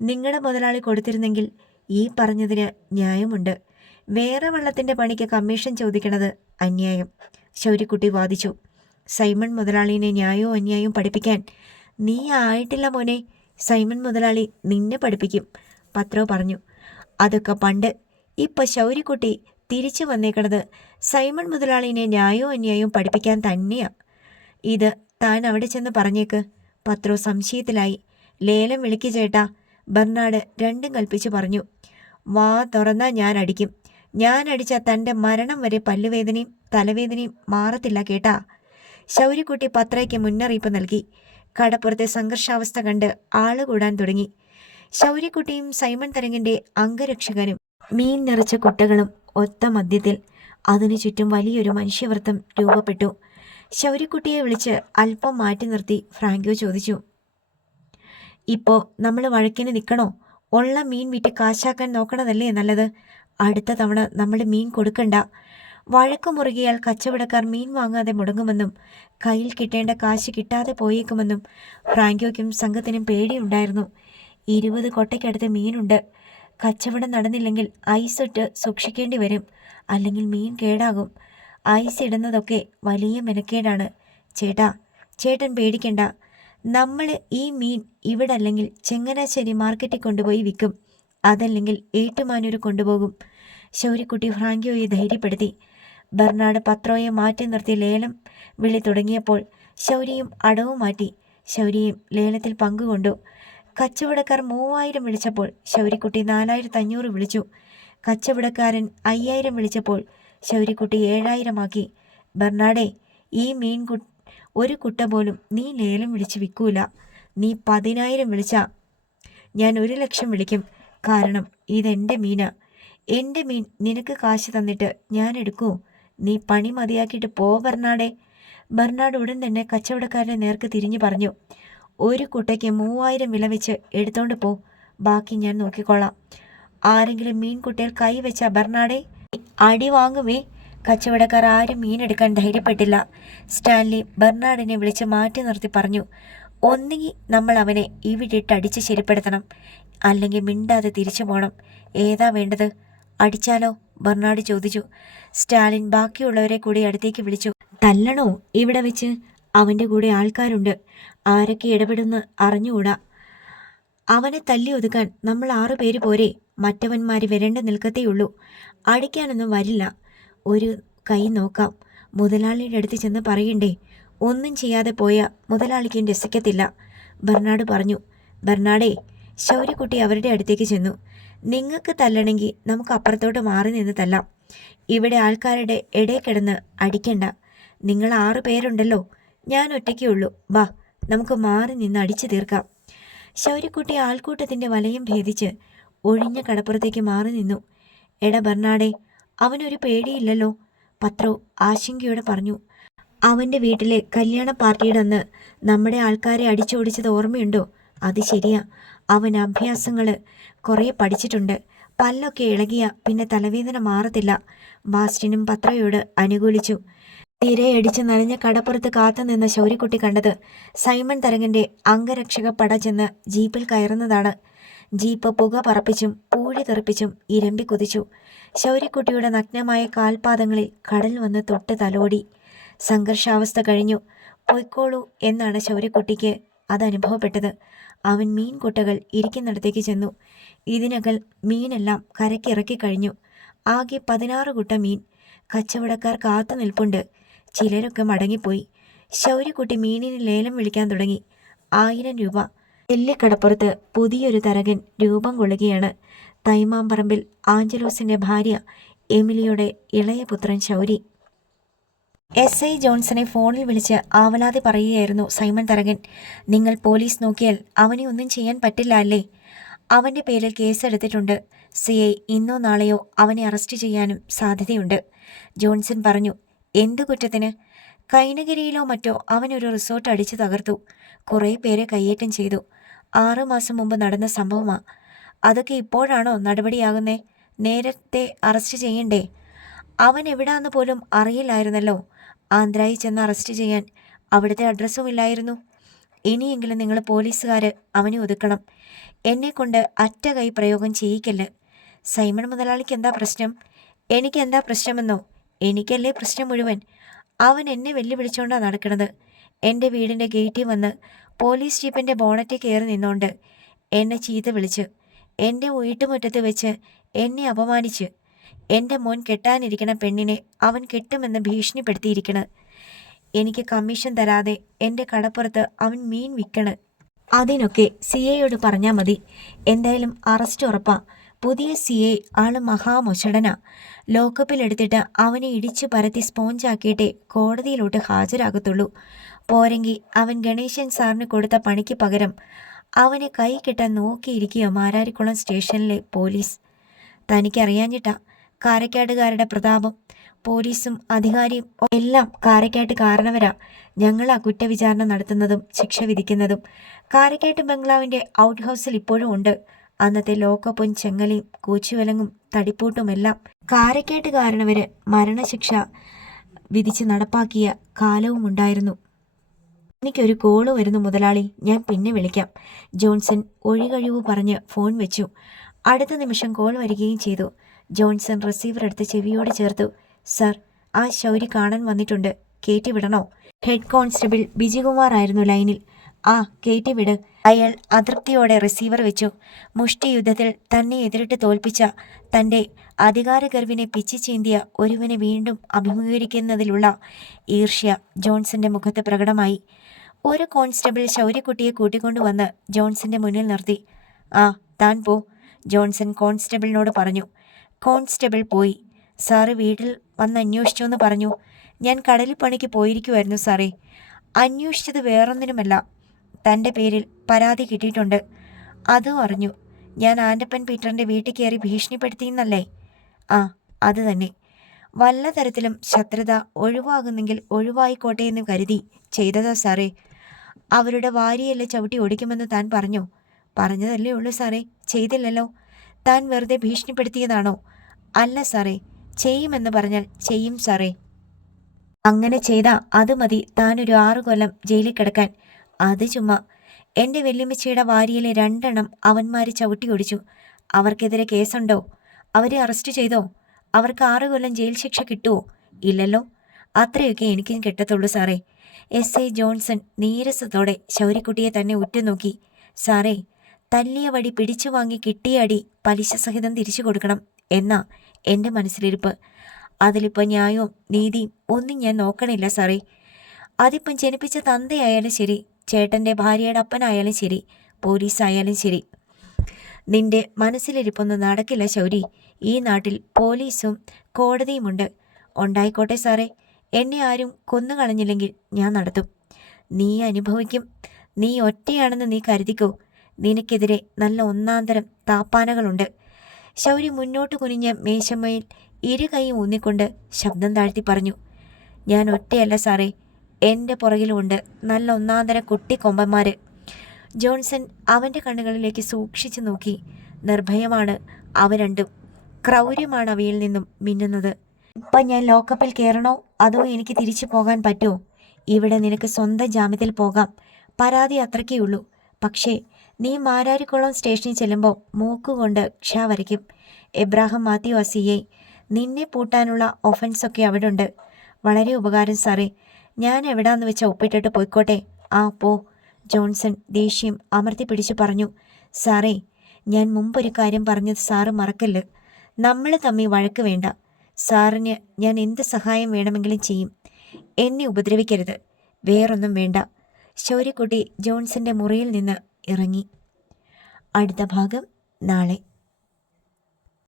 നിങ്ങളുടെ മുതലാളി കൊടുത്തിരുന്നെങ്കിൽ ഈ പറഞ്ഞതിന് ന്യായമുണ്ട്. വേറെ വള്ളത്തിൻ്റെ പണിക്ക് കമ്മീഷൻ ചോദിക്കണത് അന്യായം, ശൗര്യക്കുട്ടി വാദിച്ചു. സൈമൺ മുതലാളിനെ ന്യായവും അന്യായവും പഠിപ്പിക്കാൻ നീ ആയിട്ടില്ല മോനെ. സൈമൺ മുതലാളി നിന്നെ പഠിപ്പിക്കും, പത്രോ പറഞ്ഞു. അതൊക്കെ പണ്ട്. ഇപ്പം ശൗര്യക്കുട്ടി തിരിച്ചു വന്നേക്കണത് സൈമൺ മുതലാളിനെ ന്യായവും അന്യായവും പഠിപ്പിക്കാൻ തന്നെയാ. ഇത് താൻ അവിടെ ചെന്ന് പറഞ്ഞേക്ക്, പത്രോ സംശയത്തിലായി. ലേലം വിളിക്ക് ചേട്ടാ, ബെർണാഡ് രണ്ടും കൽപ്പിച്ചു പറഞ്ഞു. വാ തുറന്നാ ഞാൻ അടിക്കും. ഞാൻ അടിച്ച തൻ്റെ മരണം വരെ പല്ലുവേദനയും തലവേദനയും മാറത്തില്ല കേട്ടാ. ശൗര്യക്കുട്ടി പത്രയ്ക്ക് മുന്നറിയിപ്പ് നൽകി. കടപ്പുറത്തെ സംഘർഷാവസ്ഥ കണ്ട് ആള് കൂടാൻ തുടങ്ങി. ശൗര്യക്കുട്ടിയും സൈമൺ തരംഗിന്റെ അംഗരക്ഷകനും മീൻ നിറച്ച കുട്ടകളും ഒത്ത മധ്യത്തിൽ. അതിനു ചുറ്റും വലിയൊരു മനുഷ്യവൃത്തം രൂപപ്പെട്ടു. ശൗര്യക്കുട്ടിയെ വിളിച്ച് അല്പം മാറ്റി നിർത്തി ഫ്രാങ്കോ ചോദിച്ചു, ഇപ്പോ നമ്മൾ വഴക്കിന് നിൽക്കണോ? ഉള്ള മീൻ വിറ്റ് കാശാക്കാൻ നോക്കണതല്ലേ നല്ലത്? അടുത്ത തവണ നമ്മൾ മീൻ കൊടുക്കണ്ട. വഴക്ക് മുറുകിയാൽ കച്ചവടക്കാർ മീൻ വാങ്ങാതെ മുടങ്ങുമെന്നും കയ്യിൽ കിട്ടേണ്ട കാശ് കിട്ടാതെ പോയേക്കുമെന്നും ഫ്രാങ്കോയ്ക്കും സംഘത്തിനും പേടിയുണ്ടായിരുന്നു. 20 കൊട്ടയ്ക്കടുത്ത് മീനുണ്ട്. കച്ചവടം നടന്നില്ലെങ്കിൽ ഐസിട്ട് സൂക്ഷിക്കേണ്ടി വരും. അല്ലെങ്കിൽ മീൻ കേടാകും. ഐസ് ഇടുന്നതൊക്കെ വലിയ മെനക്കേടാണ്. ചേട്ടൻ പേടിക്കണ്ട. നമ്മൾ ഈ മീൻ ഇവിടെ അല്ലെങ്കിൽ ചെങ്ങനാശ്ശേരി മാർക്കറ്റിൽ കൊണ്ടുപോയി വിൽക്കും. അതല്ലെങ്കിൽ ഏറ്റുമാനൂർ കൊണ്ടുപോകും. ശൗര്യക്കുട്ടി ഫ്രാങ്കോയെ ധൈര്യപ്പെടുത്തി. ബെർണാഡ് പത്രോയെ മാറ്റി നിർത്തി ലേലം വിളി തുടങ്ങിയപ്പോൾ ശൗര്യയും അടവും മാറ്റി. ശൗര്യയും ലേലത്തിൽ പങ്കുകൊണ്ടു. കച്ചവടക്കാർ 3000 വിളിച്ചപ്പോൾ ശൗര്യക്കുട്ടി 4500 വിളിച്ചു. കച്ചവടക്കാരൻ 5000 വിളിച്ചപ്പോൾ ശൗര്യക്കുട്ടി 7000 ആക്കി. ബെർണാഡേ, ഈ മീൻ ഒരു കുട്ട പോലും നീ ലേലം വിളിച്ച് വിൽക്കൂല. നീ 10000 വിളിച്ചാ ഞാൻ 1,00,000 വിളിക്കും. കാരണം ഇതെൻ്റെ മീനാ. എൻ്റെ മീൻ നിനക്ക് കാശ് തന്നിട്ട് ഞാൻ എടുക്കൂ? നീ പണി മതിയാക്കിയിട്ട് പോ ബെർണാഡേ. ബെർണാഡ് ഉടൻ തന്നെ കച്ചവടക്കാരൻ്റെ നേർക്ക് തിരിഞ്ഞു പറഞ്ഞു, ഒരു കുട്ടയ്ക്ക് 3000 വില വെച്ച് എടുത്തോണ്ട് പോ. ബാക്കി ഞാൻ നോക്കിക്കോളാം. ആരെങ്കിലും മീൻ കുട്ടയിൽ കൈവച്ച ബെർണാഡേ അടി വാങ്ങുമേ. കച്ചവടക്കാർ ആരും മീനെടുക്കാൻ ധൈര്യപ്പെട്ടില്ല. സ്റ്റാൻലി ബെർണാഡിനെ വിളിച്ച് മാറ്റി നിർത്തി പറഞ്ഞു, ഒന്നുകിൽ നമ്മൾ അവനെ ഇവിടിട്ട് അടിച്ച് ശരിപ്പെടുത്തണം, അല്ലെങ്കിൽ മിണ്ടാതെ തിരിച്ചു പോകണം. ഏതാ വേണ്ടത്? അടിച്ചാലോ? ബെർണാഡ് ചോദിച്ചു. സ്റ്റാലിൻ ബാക്കിയുള്ളവരെ കൂടി അടുത്തേക്ക് വിളിച്ചു. തല്ലണോ ഇവിടെ വെച്ച്? അവൻ്റെ കൂടെ ആൾക്കാരുണ്ട്. ആരൊക്കെ ഇടപെടുന്ന് അറിഞ്ഞുകൂടാ. അവനെ തല്ലി ഒതുക്കാൻ നമ്മൾ 6 പേര് പോരെ? മറ്റവന്മാർ വരേണ്ട നിൽക്കത്തേയുള്ളൂ. അടിക്കാനൊന്നും വരില്ല. ഒരു കൈ നോക്കാം. മുതലാളിയുടെ അടുത്ത് ചെന്ന് പറയണ്ടേ? ഒന്നും ചെയ്യാതെ പോയ മുതലാളിക്കും രസിക്കത്തില്ല, ബെർണാഡ് പറഞ്ഞു. ബെർണാഡേ, ശൗര്യക്കുട്ടി അവരുടെ അടുത്തേക്ക് ചെന്നു. നിങ്ങൾക്ക് തല്ലണമെങ്കിൽ നമുക്ക് അപ്പുറത്തോട്ട് മാറി നിന്ന് തല്ലാം. ഇവിടെ ആൾക്കാരുടെ ഇടയിൽ കിടന്ന് അടിക്കണ്ട. നിങ്ങൾ 6 പേരുണ്ടല്ലോ, ഞാൻ ഒറ്റയ്ക്കേ ഉള്ളൂ. വാ, നമുക്ക് മാറി നിന്ന് അടിച്ചു തീർക്കാം. ശൗര്യക്കുട്ടി ആൾക്കൂട്ടത്തിൻ്റെ വലയം ഭേദിച്ച് ഒഴിഞ്ഞ കടപ്പുറത്തേക്ക് മാറി നിന്നു. എടാ ബെർണാഡേ, അവനൊരു പേടിയില്ലല്ലോ, പത്രോ ആശങ്കയോടെ പറഞ്ഞു. അവൻ്റെ വീട്ടിലെ കല്യാണ പാർട്ടിയുടെ അന്ന് നമ്മുടെ ആൾക്കാരെ അടിച്ചോടിച്ചത് ഓർമ്മയുണ്ടോ? അത് ശരിയാ. അവൻ അഭ്യാസങ്ങൾ കുറേ പഠിച്ചിട്ടുണ്ട്. പല്ലൊക്കെ ഇളകിയ പിന്നെ തലവേദന മാറത്തില്ല. ബാസ്റ്റിനും പത്രയോട് അനുകൂലിച്ചു. തിരയടിച്ച് നനഞ്ഞ കടപ്പുറത്ത് കാത്തുനിന്ന ശൗര്യക്കുട്ടി കണ്ടത് സൈമൺ തരംഗിന്റെ അംഗരക്ഷക പട ചെന്ന് ജീപ്പിൽ കയറുന്നതാണ്. ജീപ്പ് പുക പറപ്പിച്ചും പൂഴി തെറിപ്പിച്ചും ഇരമ്പി കുതിച്ചു. ശൗര്യക്കുട്ടിയുടെ നഗ്നമായ കാൽപാദങ്ങളിൽ കടൽ വന്ന് തൊട്ട് തലോടി. സംഘർഷാവസ്ഥ കഴിഞ്ഞു. പൊയ്ക്കോളൂ എന്നാണ് ശൗര്യക്കുട്ടിക്ക് അതനുഭവപ്പെട്ടത്. അവൻ മീൻകുട്ടകൾ ഇരിക്കുന്നിടത്തേക്ക് ചെന്നു. ഇതിനകൽ മീനെല്ലാം കരക്കിറക്കി കഴിഞ്ഞു. ആകെ 16 കുട്ട മീൻ. കച്ചവടക്കാർ കാത്തു നിൽപ്പുണ്ട്. ചിലരൊക്കെ മടങ്ങിപ്പോയി. ശൗര്യക്കുട്ടി മീനിന് ലേലം വിളിക്കാൻ തുടങ്ങി. 1000 രൂപ. എല്ലിക്കടപ്പുറത്ത് പുതിയൊരു തരകൻ രൂപം കൊള്ളുകയാണ്. തൈമാമ്പറമ്പിൽ ആഞ്ചലോസിന്റെ ഭാര്യ എമിലിയുടെ ഇളയ പുത്രൻ ശൗരി. SI ജോൺസനെ ഫോണിൽ വിളിച്ച് ആവലാതെ പറയുകയായിരുന്നു സൈമൺ തരകൻ. നിങ്ങൾ പോലീസ് നോക്കിയാൽ അവനെ ഒന്നും ചെയ്യാൻ പറ്റില്ല അല്ലേ? അവൻ്റെ പേരിൽ കേസെടുത്തിട്ടുണ്ട്. CI ഇന്നോ നാളെയോ അവനെ അറസ്റ്റ് ചെയ്യാനും സാധ്യതയുണ്ട്. ജോൺസൺ പറഞ്ഞു. എന്തു കുറ്റത്തിന്? കൈനഗിരിയിലോ മറ്റോ അവനൊരു റിസോർട്ട് അടിച്ചു തകർത്തു. കുറേ പേരെ കയ്യേറ്റം ചെയ്തു. 6 മാസം മുമ്പ് നടന്ന സംഭവമാ. അതൊക്കെ ഇപ്പോഴാണോ നടപടിയാകുന്നേ? നേരത്തെ അറസ്റ്റ് ചെയ്യണ്ടേ? അവൻ എവിടാന്ന് പോലും അറിയില്ലായിരുന്നല്ലോ. ആന്ധ്രയിൽ ചെന്ന് അറസ്റ്റ് ചെയ്യാൻ അവിടുത്തെ അഡ്രസ്സും ഇല്ലായിരുന്നു. ഇനിയെങ്കിലും നിങ്ങൾ പോലീസുകാർ അവനെ ഒതുക്കണം. എന്നെക്കൊണ്ട് അറ്റ കൈ പ്രയോഗം ചെയ്യിക്കല്ല്. സൈമൺ മുതലാളിക്ക് എന്താ പ്രശ്നം? എനിക്ക് എന്താ പ്രശ്നമെന്നോ? എനിക്കല്ലേ പ്രശ്നം മുഴുവൻ. അവൻ എന്നെ വെല്ലുവിളിച്ചോണ്ടാ നടക്കണത്. എൻ്റെ വീടിൻ്റെ ഗേറ്റിൽ വന്ന് പോലീസ് ജീപ്പിൻ്റെ ബോണറ്റിൽ കയറി നിന്നോണ്ട് എന്നെ ചീത്ത വിളിച്ച്, എൻ്റെ വീട്ടുമുറ്റത്ത് വെച്ച് എന്നെ അപമാനിച്ച്, എൻ്റെ മോൻ കെട്ടാനിരിക്കണ പെണ്ണിനെ അവൻ കെട്ടുമെന്ന് ഭീഷണിപ്പെടുത്തിയിരിക്കണ. എനിക്ക് കമ്മീഷൻ തരാതെ എൻ്റെ കടപ്പുറത്ത് അവൻ മീൻ വിൽക്കണ്. അതിനൊക്കെ CAയോട് പറഞ്ഞാൽ മതി. എന്തായാലും അറസ്റ്റ് ഉറപ്പാ. പുതിയ CA ആള് മഹാമൊശടനാ. ലോക്കപ്പിലെടുത്തിട്ട് അവനെ ഇടിച്ചു പരത്തി സ്പോഞ്ചാക്കിയിട്ടേ കോടതിയിലോട്ട് ഹാജരാകത്തുള്ളൂ. പോരെങ്കിൽ അവൻ ഗണേശൻ സാറിന് കൊടുത്ത പണിക്ക് പകരം അവനെ കൈ കെട്ടാൻ നോക്കിയിരിക്കുക മാരാരിക്കുളം സ്റ്റേഷനിലെ പോലീസ്. തനിക്കറിയാഞ്ഞിട്ടാ കാരക്കാട്ടുകാരുടെ പ്രതാപം. പോലീസും അധികാരിയും എല്ലാം കാരക്കാട്ട് കാരണവരാ. ഞങ്ങളാ കുറ്റവിചാരണ നടത്തുന്നതും ശിക്ഷ വിധിക്കുന്നതും. കാരക്കാട്ട് ബംഗ്ലാവിൻ്റെ ഔട്ട് ഹൗസിൽ ഇപ്പോഴും ഉണ്ട് അന്നത്തെ ലോക്കപ്പും ചെങ്ങലയും കൂച്ചുവിലങ്ങും തടിപ്പൂട്ടുമെല്ലാം. കാരക്കാട്ട് കാരണവര് മരണശിക്ഷ വിധിച്ച് നടപ്പാക്കിയ കാലവും ഉണ്ടായിരുന്നു. എനിക്കൊരു കോള് വരുന്നു മുതലാളി, ഞാൻ പിന്നെ വിളിക്കാം. ജോൺസൺ ഒഴികഴിവ് പറഞ്ഞ് ഫോൺ വെച്ചു. അടുത്ത നിമിഷം കോൾ വരികയും ചെയ്തു. ജോൺസൺ റിസീവർ എടുത്ത് ചെവിയോട് ചേർത്തു. സർ, ആ ശൗരി കാണാൻ വന്നിട്ടുണ്ട്. കയറ്റി വിടണോ? ഹെഡ് കോൺസ്റ്റബിൾ ബിജികുമാർ ആയിരുന്നു ലൈനിൽ. ആ, കയറ്റി വിട്. അയാൾ അതൃപ്തിയോടെ റിസീവർ വെച്ചു. മുഷ്ടി യുദ്ധത്തിൽ തന്നെ എതിരിട്ട് തോൽപ്പിച്ച തൻ്റെ അധികാരഗർവിനെ പിച്ചു ചീന്തിയ ഒരുവനെ വീണ്ടും അഭിമുഖീകരിക്കുന്നതിലുള്ള ഈർഷ്യ ജോൺസന്റെ മുഖത്ത് പ്രകടമായി. ഒരു കോൺസ്റ്റബിൾ ശൗര്യക്കുട്ടിയെ കൂട്ടിക്കൊണ്ടുവന്ന് ജോൺസന്റെ മുന്നിൽ നിർത്തി. ആ, താൻ പോ, ജോൺസൺ കോൺസ്റ്റബിളിനോട് പറഞ്ഞു. കോൺസ്റ്റബിൾ പോയി. സാറ് വീട്ടിൽ വന്ന് അന്വേഷിച്ചു എന്ന് പറഞ്ഞു. ഞാൻ കടലിൽ പണിക്ക് പോയിരിക്കുമായിരുന്നു സാറേ. അന്വേഷിച്ചത് വേറൊന്നിനുമല്ല, തൻ്റെ പേരിൽ പരാതി കിട്ടിയിട്ടുണ്ട്. അതും അറിഞ്ഞു. ഞാൻ ആൻ്റപ്പൻ പീറ്ററിൻ്റെ വീട്ടിൽ കയറി ഭീഷണിപ്പെടുത്തിയെന്നല്ലേ? ആ, അത് തന്നെ. വല്ല തരത്തിലും ശത്രുത ഒഴിവാകുന്നെങ്കിൽ ഒഴിവായിക്കോട്ടെ എന്ന് കരുതി ചെയ്തതാ സാറേ. അവരുടെ വാരിയല്ല ചവിട്ടി ഓടിക്കുമെന്ന് താൻ പറഞ്ഞോ? പറഞ്ഞതല്ലേ ഉള്ളൂ സാറേ, ചെയ്തില്ലല്ലോ. താൻ വെറുതെ ഭീഷണിപ്പെടുത്തിയതാണോ? അല്ല സാറേ, ചെയ്യുമെന്ന് പറഞ്ഞാൽ ചെയ്യും സാറേ. അങ്ങനെ ചെയ്താ അത് മതി താനൊരു 6 കൊല്ലം ജയിലിൽ കിടക്കാൻ. അത് ചുമ്മാ. എൻ്റെ വല്യമ്മച്ചിയുടെ വാരിയിലെ 2 എണ്ണം അവന്മാർ ചവിട്ടി ഓടിച്ചു. അവർക്കെതിരെ കേസുണ്ടോ? അവരെ അറസ്റ്റ് ചെയ്തോ? അവർക്ക് 6 കൊല്ലം ജയിൽ ശിക്ഷ കിട്ടുമോ? ഇല്ലല്ലോ. അത്രയൊക്കെ എനിക്കും കിട്ടത്തുള്ളൂ സാറേ. SI ജോൺസൺ നീരസത്തോടെ ശൗര്യക്കുട്ടിയെ തന്നെ ഉറ്റുനോക്കി. സാറേ, തല്ലിയ വടി പിടിച്ചു വാങ്ങി കിട്ടിയ അടി പലിശ സഹിതം തിരിച്ചു കൊടുക്കണം എന്നാ എൻ്റെ മനസ്സിലിരിപ്പ്. അതിലിപ്പോൾ ന്യായവും നീതിയും ഒന്നും ഞാൻ നോക്കണില്ല സാറേ. അതിപ്പം ജനിപ്പിച്ച തന്തയായാലും ശരി, ചേട്ടൻ്റെ ഭാര്യയുടെ അപ്പനായാലും ശരി, പോലീസായാലും ശരി. നിന്റെ മനസ്സിലിരിപ്പൊന്നും നടക്കില്ല ശൗരി. ഈ നാട്ടിൽ പോലീസും കോടതിയുമുണ്ട്. ഉണ്ടായിക്കോട്ടെ സാറേ. എന്നെ ആരും കൊന്നുകളഞ്ഞില്ലെങ്കിൽ ഞാൻ നടത്തും. നീ അനുഭവിക്കും. നീ ഒറ്റയാണെന്ന് നീ കരുതിക്കോ. നിനക്കെതിരെ നല്ല ഒന്നാന്തരം താപ്പാനകളുണ്ട്. ശൗരി മുന്നോട്ട് കുനിഞ്ഞ മേശമ്മയിൽ 2 കൈയും ഊന്നിക്കൊണ്ട് ശബ്ദം താഴ്ത്തി പറഞ്ഞു. ഞാൻ ഒറ്റയല്ല സാറേ, എൻ്റെ പുറകിലുമുണ്ട് നല്ല ഒന്നാന്തര കുട്ടിക്കൊമ്പന്മാർ. ജോൺസൺ അവൻ്റെ കണ്ണുകളിലേക്ക് സൂക്ഷിച്ചു നോക്കി. നിർഭയമാണ് അവ രണ്ടും. ക്രൗര്യമാണ് അവയിൽ നിന്നും മിന്നുന്നത്. ഇപ്പം ഞാൻ ലോക്കപ്പിൽ കയറണോ അതോ എനിക്ക് തിരിച്ചു പോകാൻ പറ്റുമോ? ഇവിടെ നിനക്ക് സ്വന്തം ജാമ്യത്തിൽ പോകാം. പരാതി അത്രയ്ക്കേ ഉള്ളൂ. പക്ഷേ നീ മാരാരിക്കുളം സ്റ്റേഷനിൽ ചെല്ലുമ്പോൾ മൂക്കുകൊണ്ട് ക്ഷ വരയ്ക്കും. എബ്രാഹിം മാത്യു CA, നിന്നെ പൂട്ടാനുള്ള ഒഫൻസൊക്കെ അവിടെ ഉണ്ട്. വളരെ ഉപകാരം സാറേ. ഞാൻ എവിടാന്ന് വെച്ചാൽ ഒപ്പിട്ടിട്ട് പോയിക്കോട്ടെ. ആ, പോ. ജോൺസൺ ദേഷ്യം അമർത്തി പിടിച്ചു പറഞ്ഞു. സാറേ, ഞാൻ മുമ്പൊരു കാര്യം പറഞ്ഞത് സാറ് മറക്കല്ല്. നമ്മൾ തമ്മിൽ വഴക്ക് വേണ്ട. സാറിന് ഞാൻ എന്ത് സഹായം വേണമെങ്കിലും ചെയ്യും. എന്നെ ഉപദ്രവിക്കരുത്. വേറൊന്നും വേണ്ട. ശൗര്യക്കുട്ടി ജോൺസന്റെ മുറിയിൽ നിന്ന് ഇറങ്ങി. അടുത്ത ഭാഗം നാളെ.